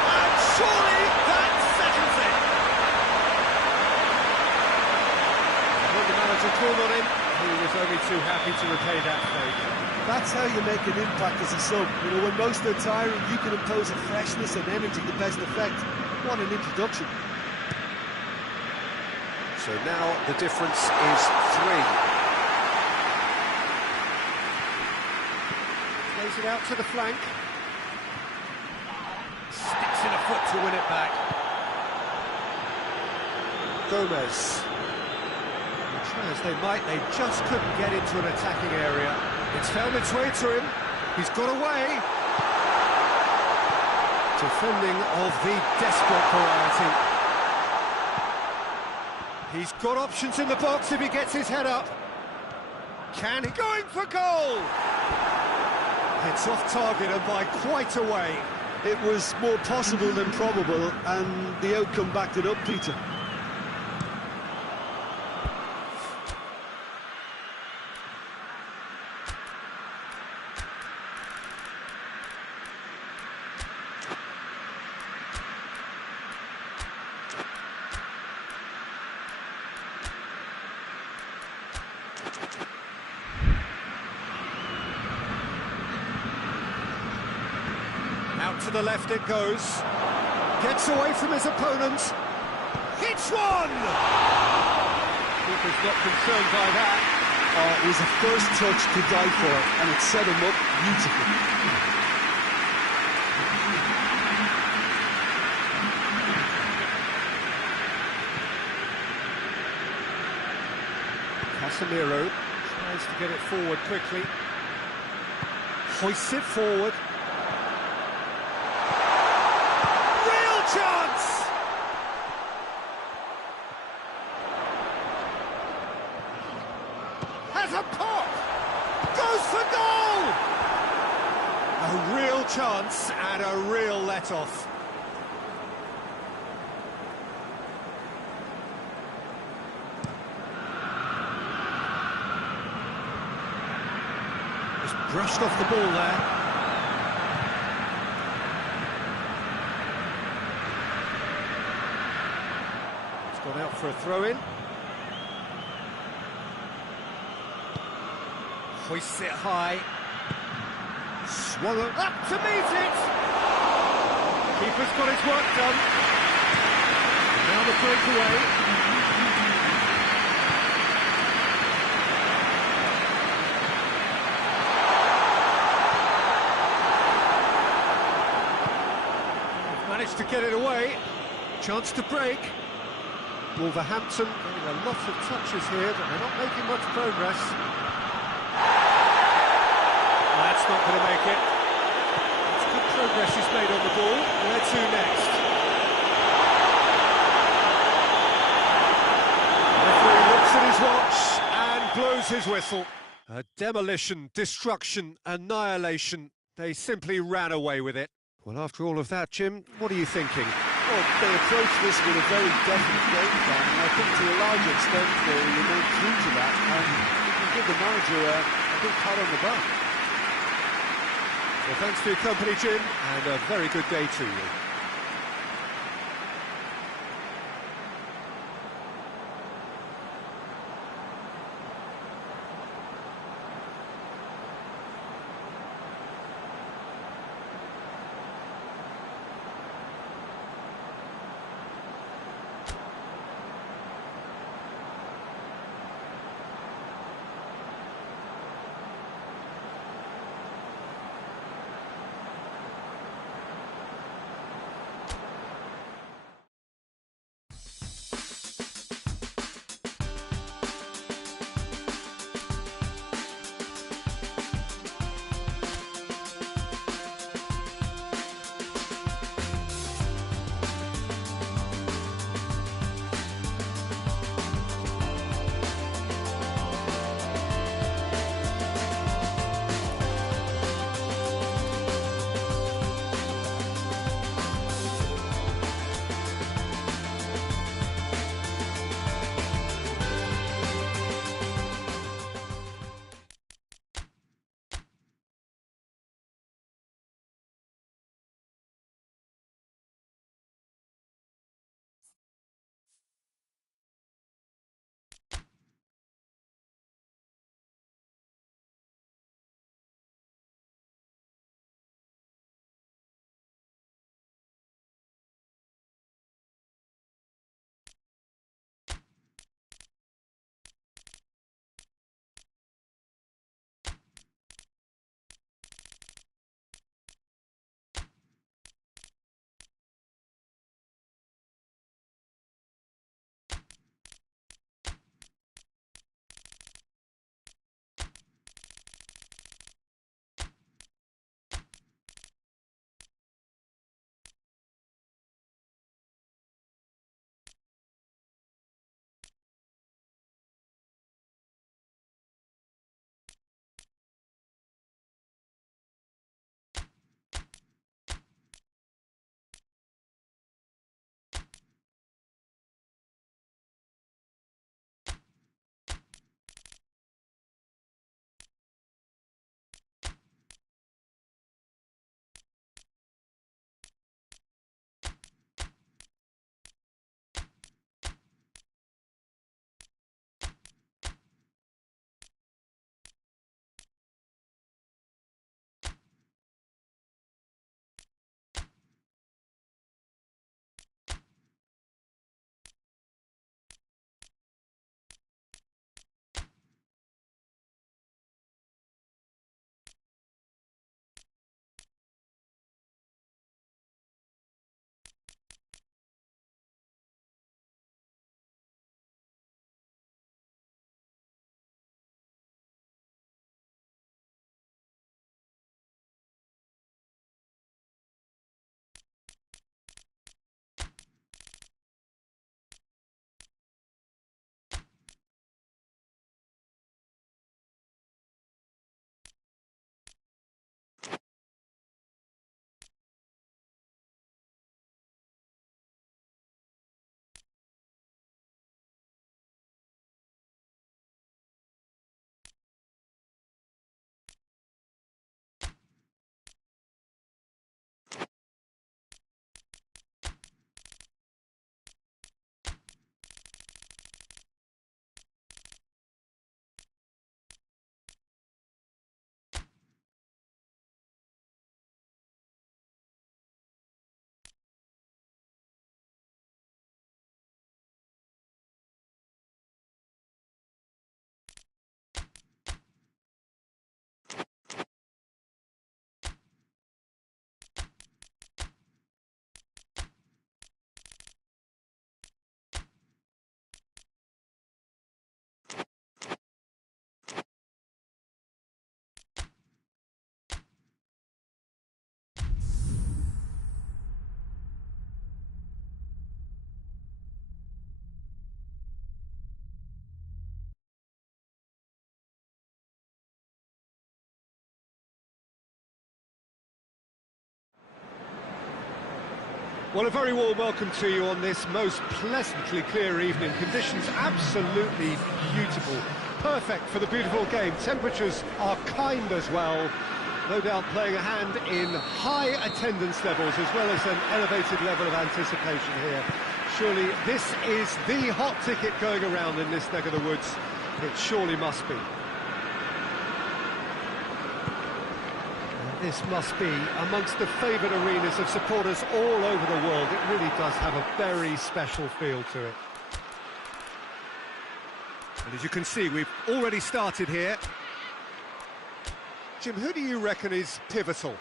And surely that settles it. When the manager called on him, he was only too happy to repay that favour. That's how you make an impact as a sub. You know, when most are tiring, you can impose a freshness and energy, the best effect. What an introduction. So now the difference is 3. Plays it out to the flank. Sticks in a foot to win it back. Gomez. Try as they might, they just couldn't get into an attacking area. It's found its way to him. He's got away. Defending of the desperate variety. He's got options in the box if he gets his head up. Can he? Going for goal! It's off target and by quite a way. It was more possible than probable, and the outcome backed it up, Peter. Out to the left it goes. Gets away from his opponent. Hits one! Keeper's not concerned by that. It was a first touch to die for, and it set him up beautifully. Casemiro tries to get it forward quickly. Hoists it forward. Chance! Has a pop! Goes for goal! A real chance and a real let-off. Just brushed off the ball there. Gone out for a throw-in. Hoists it high. Swung up to meet it! Keeper's got his work done. Now the breakaway. Managed to get it away. Chance to break. Wolverhampton getting a lot of touches here, but they're not making much progress. That's not going to make it. It's good progress he's made on the ball. Where to next? Referee looks at his watch and blows his whistle. A demolition, destruction, annihilation. They simply ran away with it. Well, after all of that, Jim, what are you thinking? Well, they approached this with a very definite game plan, and I think to a large extent they remained true to that, and you can give the manager a big pat on the back. Well, thanks for your company, Jim, and a very good day to you. Well, a very warm welcome to you on this most pleasantly clear evening. Conditions absolutely beautiful. Perfect for the beautiful game. Temperatures are kind as well. No doubt playing a hand in high attendance levels as well as an elevated level of anticipation here. Surely this is the hot ticket going around in this neck of the woods. It surely must be. This must be amongst the favoured arenas of supporters all over the world. It really does have a very special feel to it. And as you can see, we've already started here. Jim, who do you reckon is pivotal?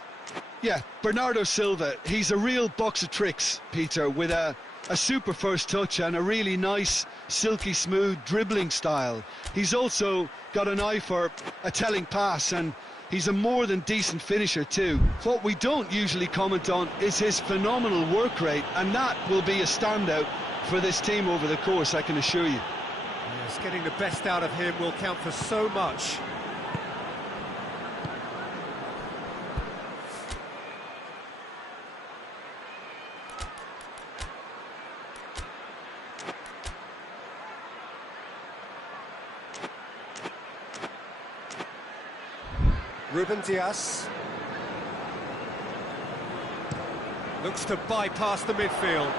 Yeah, Bernardo Silva. He's a real box of tricks, Peter, with a super first touch and a really nice, silky smooth dribbling style. He's also got an eye for a telling pass, and he's a more than decent finisher too. What we don't usually comment on is his phenomenal work rate, and that will be a standout for this team over the course, I can assure you. Yes, getting the best out of him will count for so much. Ruben Dias looks to bypass the midfield.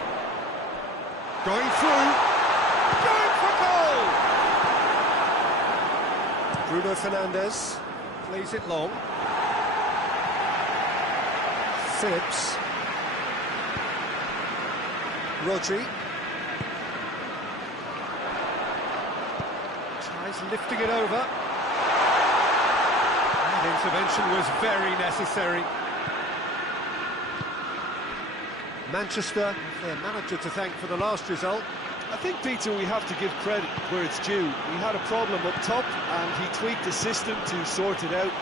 Going through. Going for goal! Bruno Fernandes plays it long. Phillips. Rodri. Tries lifting it over. Intervention was very necessary. Manchester, their manager to thank for the last result. I think, Peter, we have to give credit where it's due. He had a problem up top and he tweaked the system to sort it out.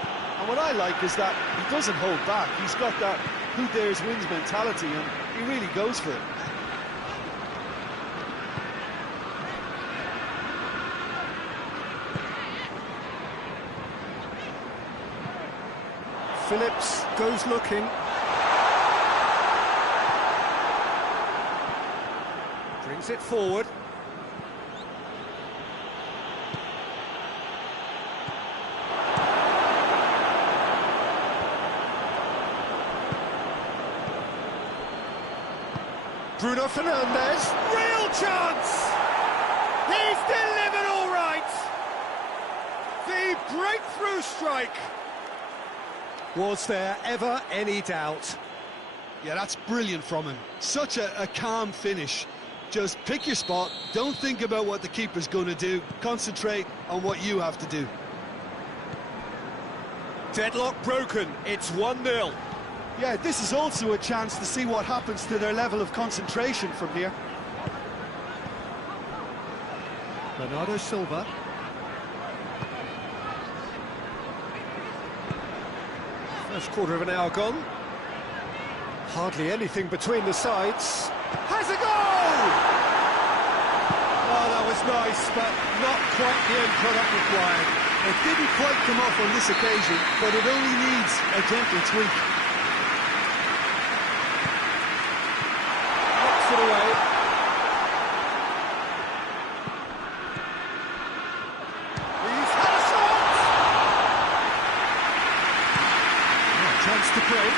And what I like is that he doesn't hold back. He's got that who dares wins mentality, and he really goes for it. Phillips goes looking. Brings it forward. Bruno Fernandes. Real chance! He's delivered all right! The breakthrough strike. Was there ever any doubt? Yeah, that's brilliant from him. Such a calm finish. Just pick your spot, don't think about what the keeper's going to do, concentrate on what you have to do. Deadlock broken, it's 1-0. Yeah, this is also a chance to see what happens to their level of concentration from here. Bernardo Silva. First quarter of an hour gone. Hardly anything between the sides. Has a goal! Oh, that was nice, but not quite the end product required. It didn't quite come off on this occasion, but it only needs a gentle tweak. Knocks it away. He's had a shot! Chance to break.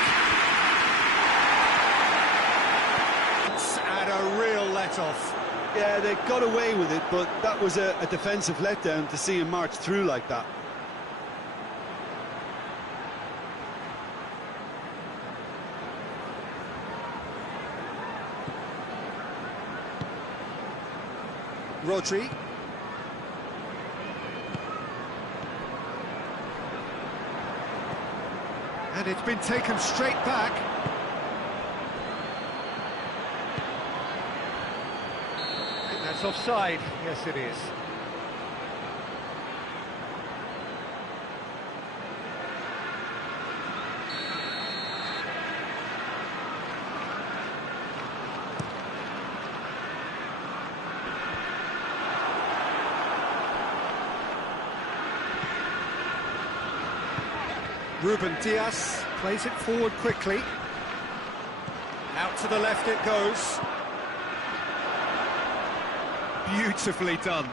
And a real let-off. Yeah, they got away with it, but that was a defensive letdown to see him march through like that. Rodri. And it's been taken straight back. I think that's offside. Yes, it is. Ruben Dias plays it forward quickly. Out to the left it goes. Beautifully done.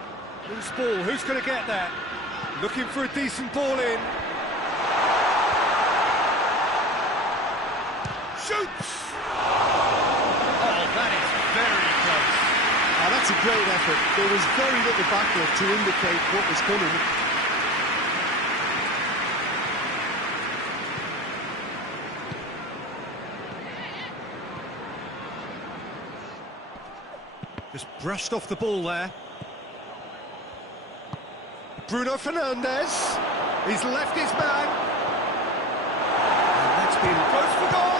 Loose ball, who's going to get that? Looking for a decent ball in. Shoots! Oh, that is very close. Oh, that's a great effort. There was very little backup to indicate what was coming. Just brushed off the ball there. Bruno Fernandes. He's left his man. And that's been close for goal.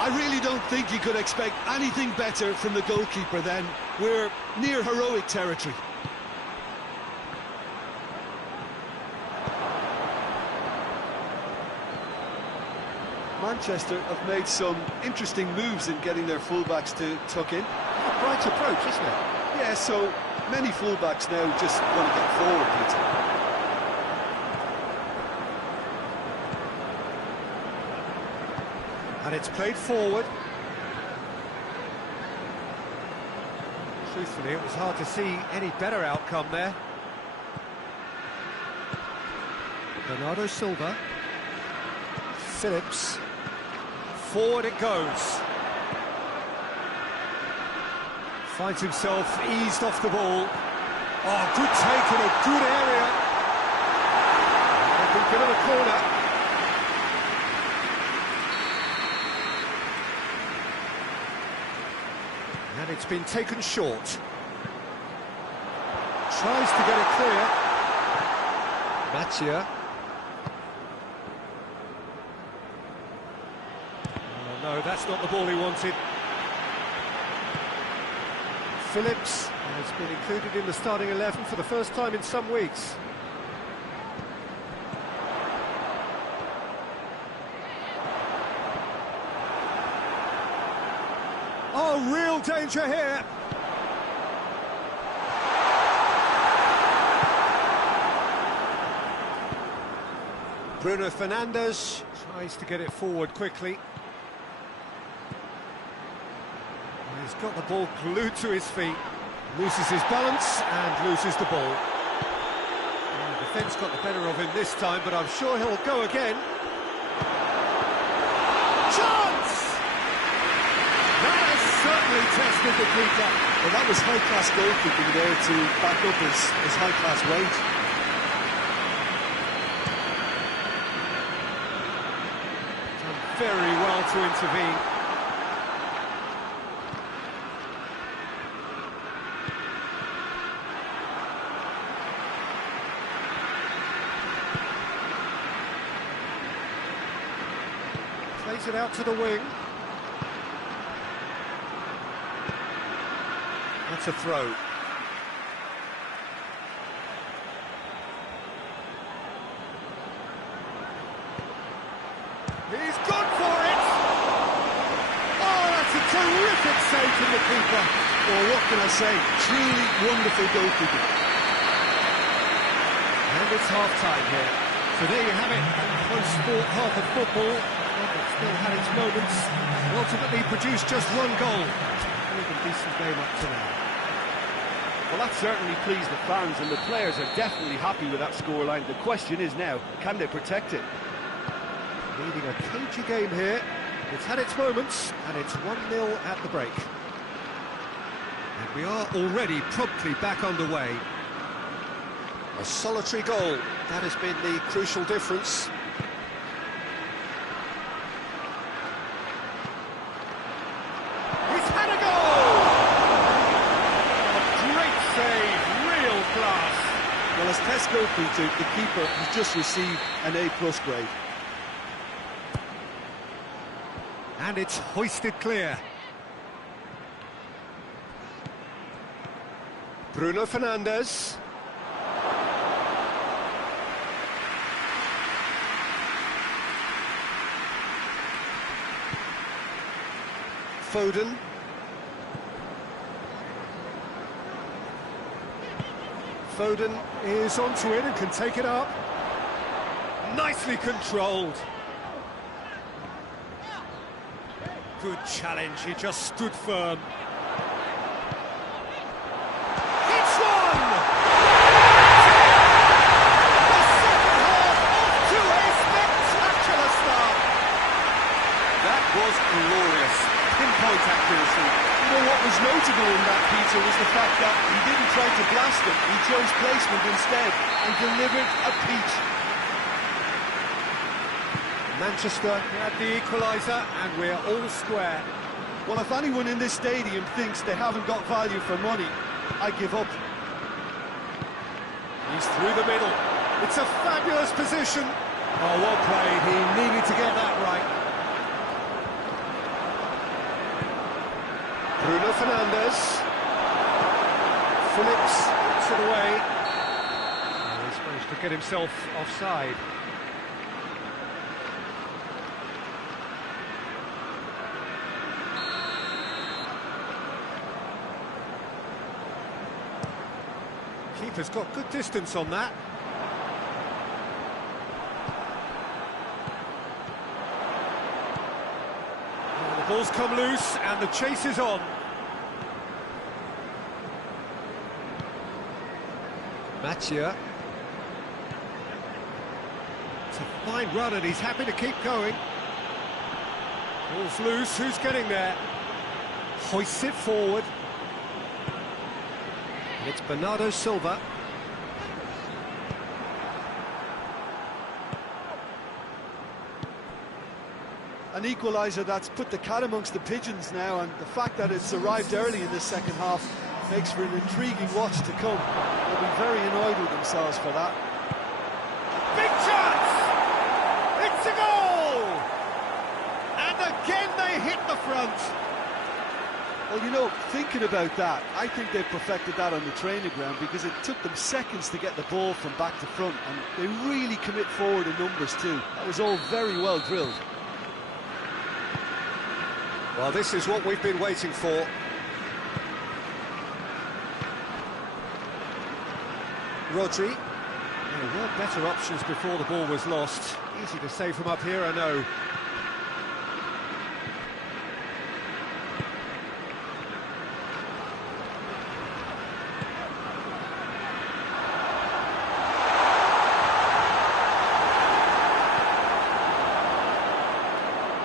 I really don't think you could expect anything better from the goalkeeper then. We're near heroic territory. Manchester have made some interesting moves in getting their fullbacks to tuck in. Right approach, isn't it? Yeah, so many fullbacks now just want to get forward, P.Tan. And it's played forward. Truthfully, it was hard to see any better outcome there. Bernardo Silva. Phillips. Forward it goes. Finds himself eased off the ball. Oh, good take in a good area. They've been given a corner. And it's been taken short. Tries to get it clear. Mattia. Oh, no, that's not the ball he wanted. Phillips has been included in the starting 11 for the first time in some weeks. Oh, real danger here. Bruno Fernandes tries to get it forward quickly. He's got the ball glued to his feet, loses his balance and loses the ball. The defence got the better of him this time, but I'm sure he'll go again. Chance! That has certainly tested the keeper. Well, that was high-class goalkeeping there to back up his high-class weight. Done very well to intervene. Plays it out to the wing. That's a throw. He's gone for it! Oh, that's a terrific save from the keeper. Well, what can I say? Truly wonderful goalkeeping. And it's half-time here. So there you have it. Close sport, half of football. It still had its moments. Ultimately produced just one goal. A decent game up to now. Well, that certainly pleased the fans, and the players are definitely happy with that scoreline. The question is now, can they protect it? Leading a cagey game here. It's had its moments, and it's 1-0 at the break. And we are already promptly back underway. A solitary goal, that has been the crucial difference. He's had a goal! A great save, real class. Well, as test goalkeeper, the keeper has just received an A+ grade. And it's hoisted clear. Bruno Fernandes. Foden. Foden is onto it and can take it up. Nicely controlled. Good challenge, he just stood firm. It's one! The second half off to a spectacular start. That was glorious. Pinpoint accuracy. You know what was notable in that, Peter, was the fact that he didn't try to blast it. He chose placement instead and delivered a peach. Manchester Had the equaliser, and we're all square. Well, if anyone in this stadium thinks they haven't got value for money, I give up. He's through the middle. It's a fabulous position. Oh, well played. He needed to get that right. Bruno Fernandes. Phillips puts it away. Oh, he's managed to get himself offside. Keeper's got good distance on that. Well, the ball's come loose and the chase is on. Mathieu. It's a fine run and he's happy to keep going. Ball's loose, who's getting there? Hoists it forward. It's Bernardo Silva. An equaliser that's put the cat amongst the pigeons now, and the fact that it's arrived early in this second half makes for an intriguing watch to come. They'll be very annoyed with themselves for that. Big chance! It's a goal! And again they hit the front. Well, you know, thinking about that, I think they've perfected that on the training ground, because it took them seconds to get the ball from back to front, and they really commit forward in numbers too. That was all very well drilled. Well, this is what we've been waiting for. Rodri. There were better options before the ball was lost. Easy to save from up here, I know.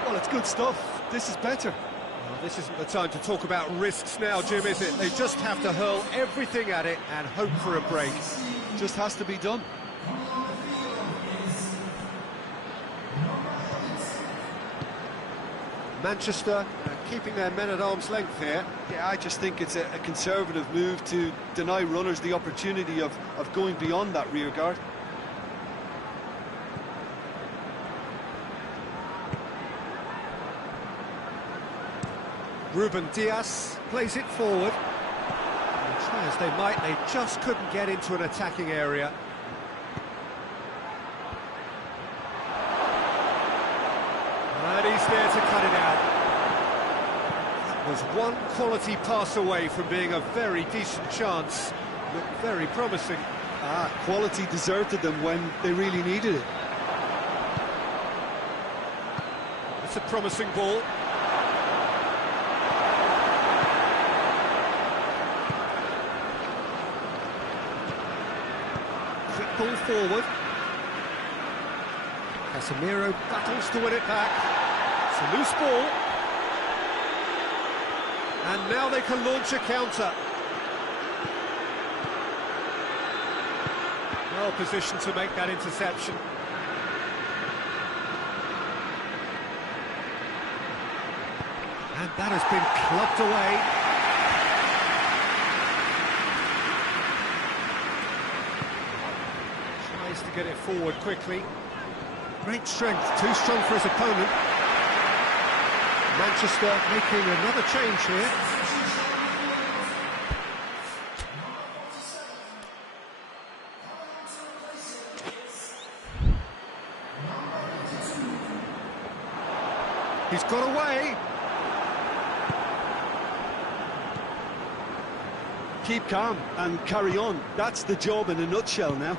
Well, it's good stuff. This is better. Well, this isn't the time to talk about risks now, Jim, is it? They just have to hurl everything at it and hope for a break. Just has to be done. Manchester keeping their men at arm's length here. Yeah, I just think it's a conservative move to deny runners the opportunity of going beyond that rear guard. Ruben Dias plays it forward. And try as they might, they just couldn't get into an attacking area. And he's there to cut it out. That was one quality pass away from being a very decent chance. Looked very promising. Quality deserted them when they really needed it. It's a promising ball. Quick ball forward. Casemiro battles to win it back. It's a loose ball. And now they can launch a counter. Well positioned to make that interception. And that has been clubbed away. Tries to get it forward quickly. Great strength, too strong for his opponent. Manchester making another change here. He's got away. Keep calm and carry on. That's the job in a nutshell now.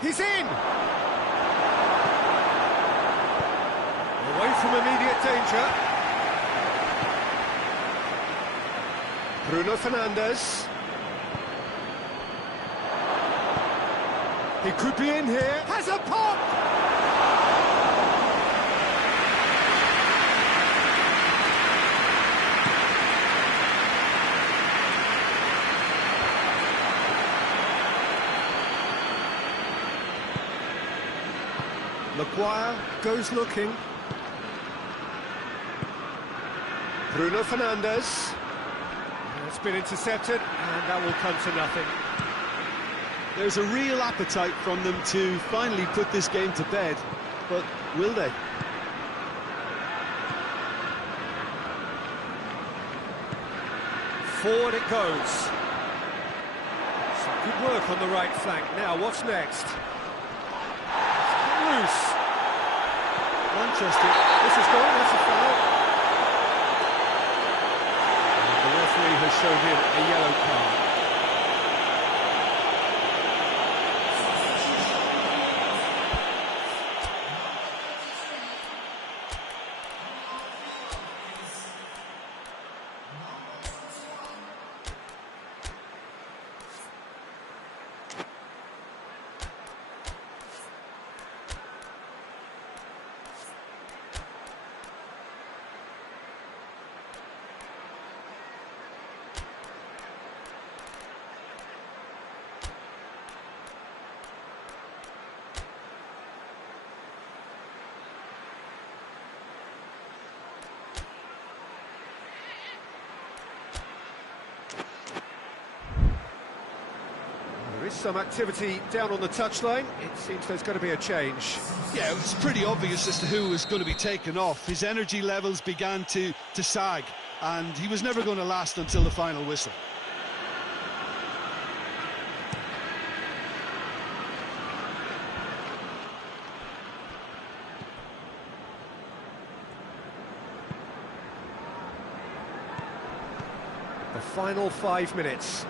He's in! immediate danger. Bruno Fernandes. He could be in here. Has a pop! Maguire goes looking. Bruno Fernandes. It's been intercepted, and that will come to nothing. There's a real appetite from them to finally put this game to bed, but will they? Forward it goes. Some good work on the right flank. Now, what's next? Loose. Manchester. This is gone, that's a foul. And the referee has shown him a yellow card. There is some activity down on the touchline. It seems there's going to be a change. Yeah, it was pretty obvious as to who was going to be taken off. His energy levels began to sag, and he was never going to last until the final whistle. The final 5 minutes.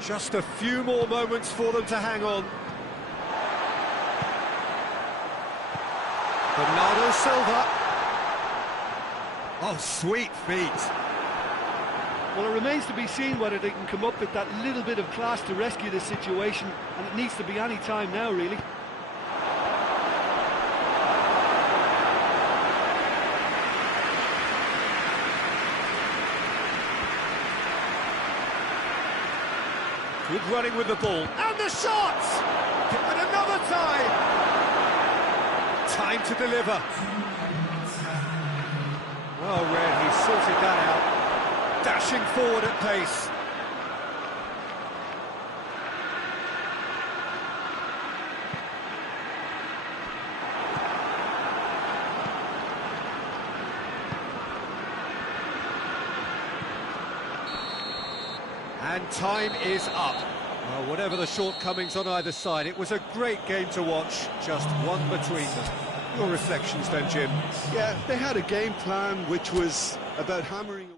Just a few more moments for them to hang on. Bernardo Silva. Oh, sweet feet. Well, it remains to be seen whether they can come up with that little bit of class to rescue the situation, and it needs to be any time now, really. Good running with the ball. And the shot! And another time! Time to deliver. Well read, he sorted that out. Dashing forward at pace. And time is up. Well, whatever the shortcomings on either side, it was a great game to watch, just one between them. Your reflections then, Jim? Yeah, they had a game plan which was about hammering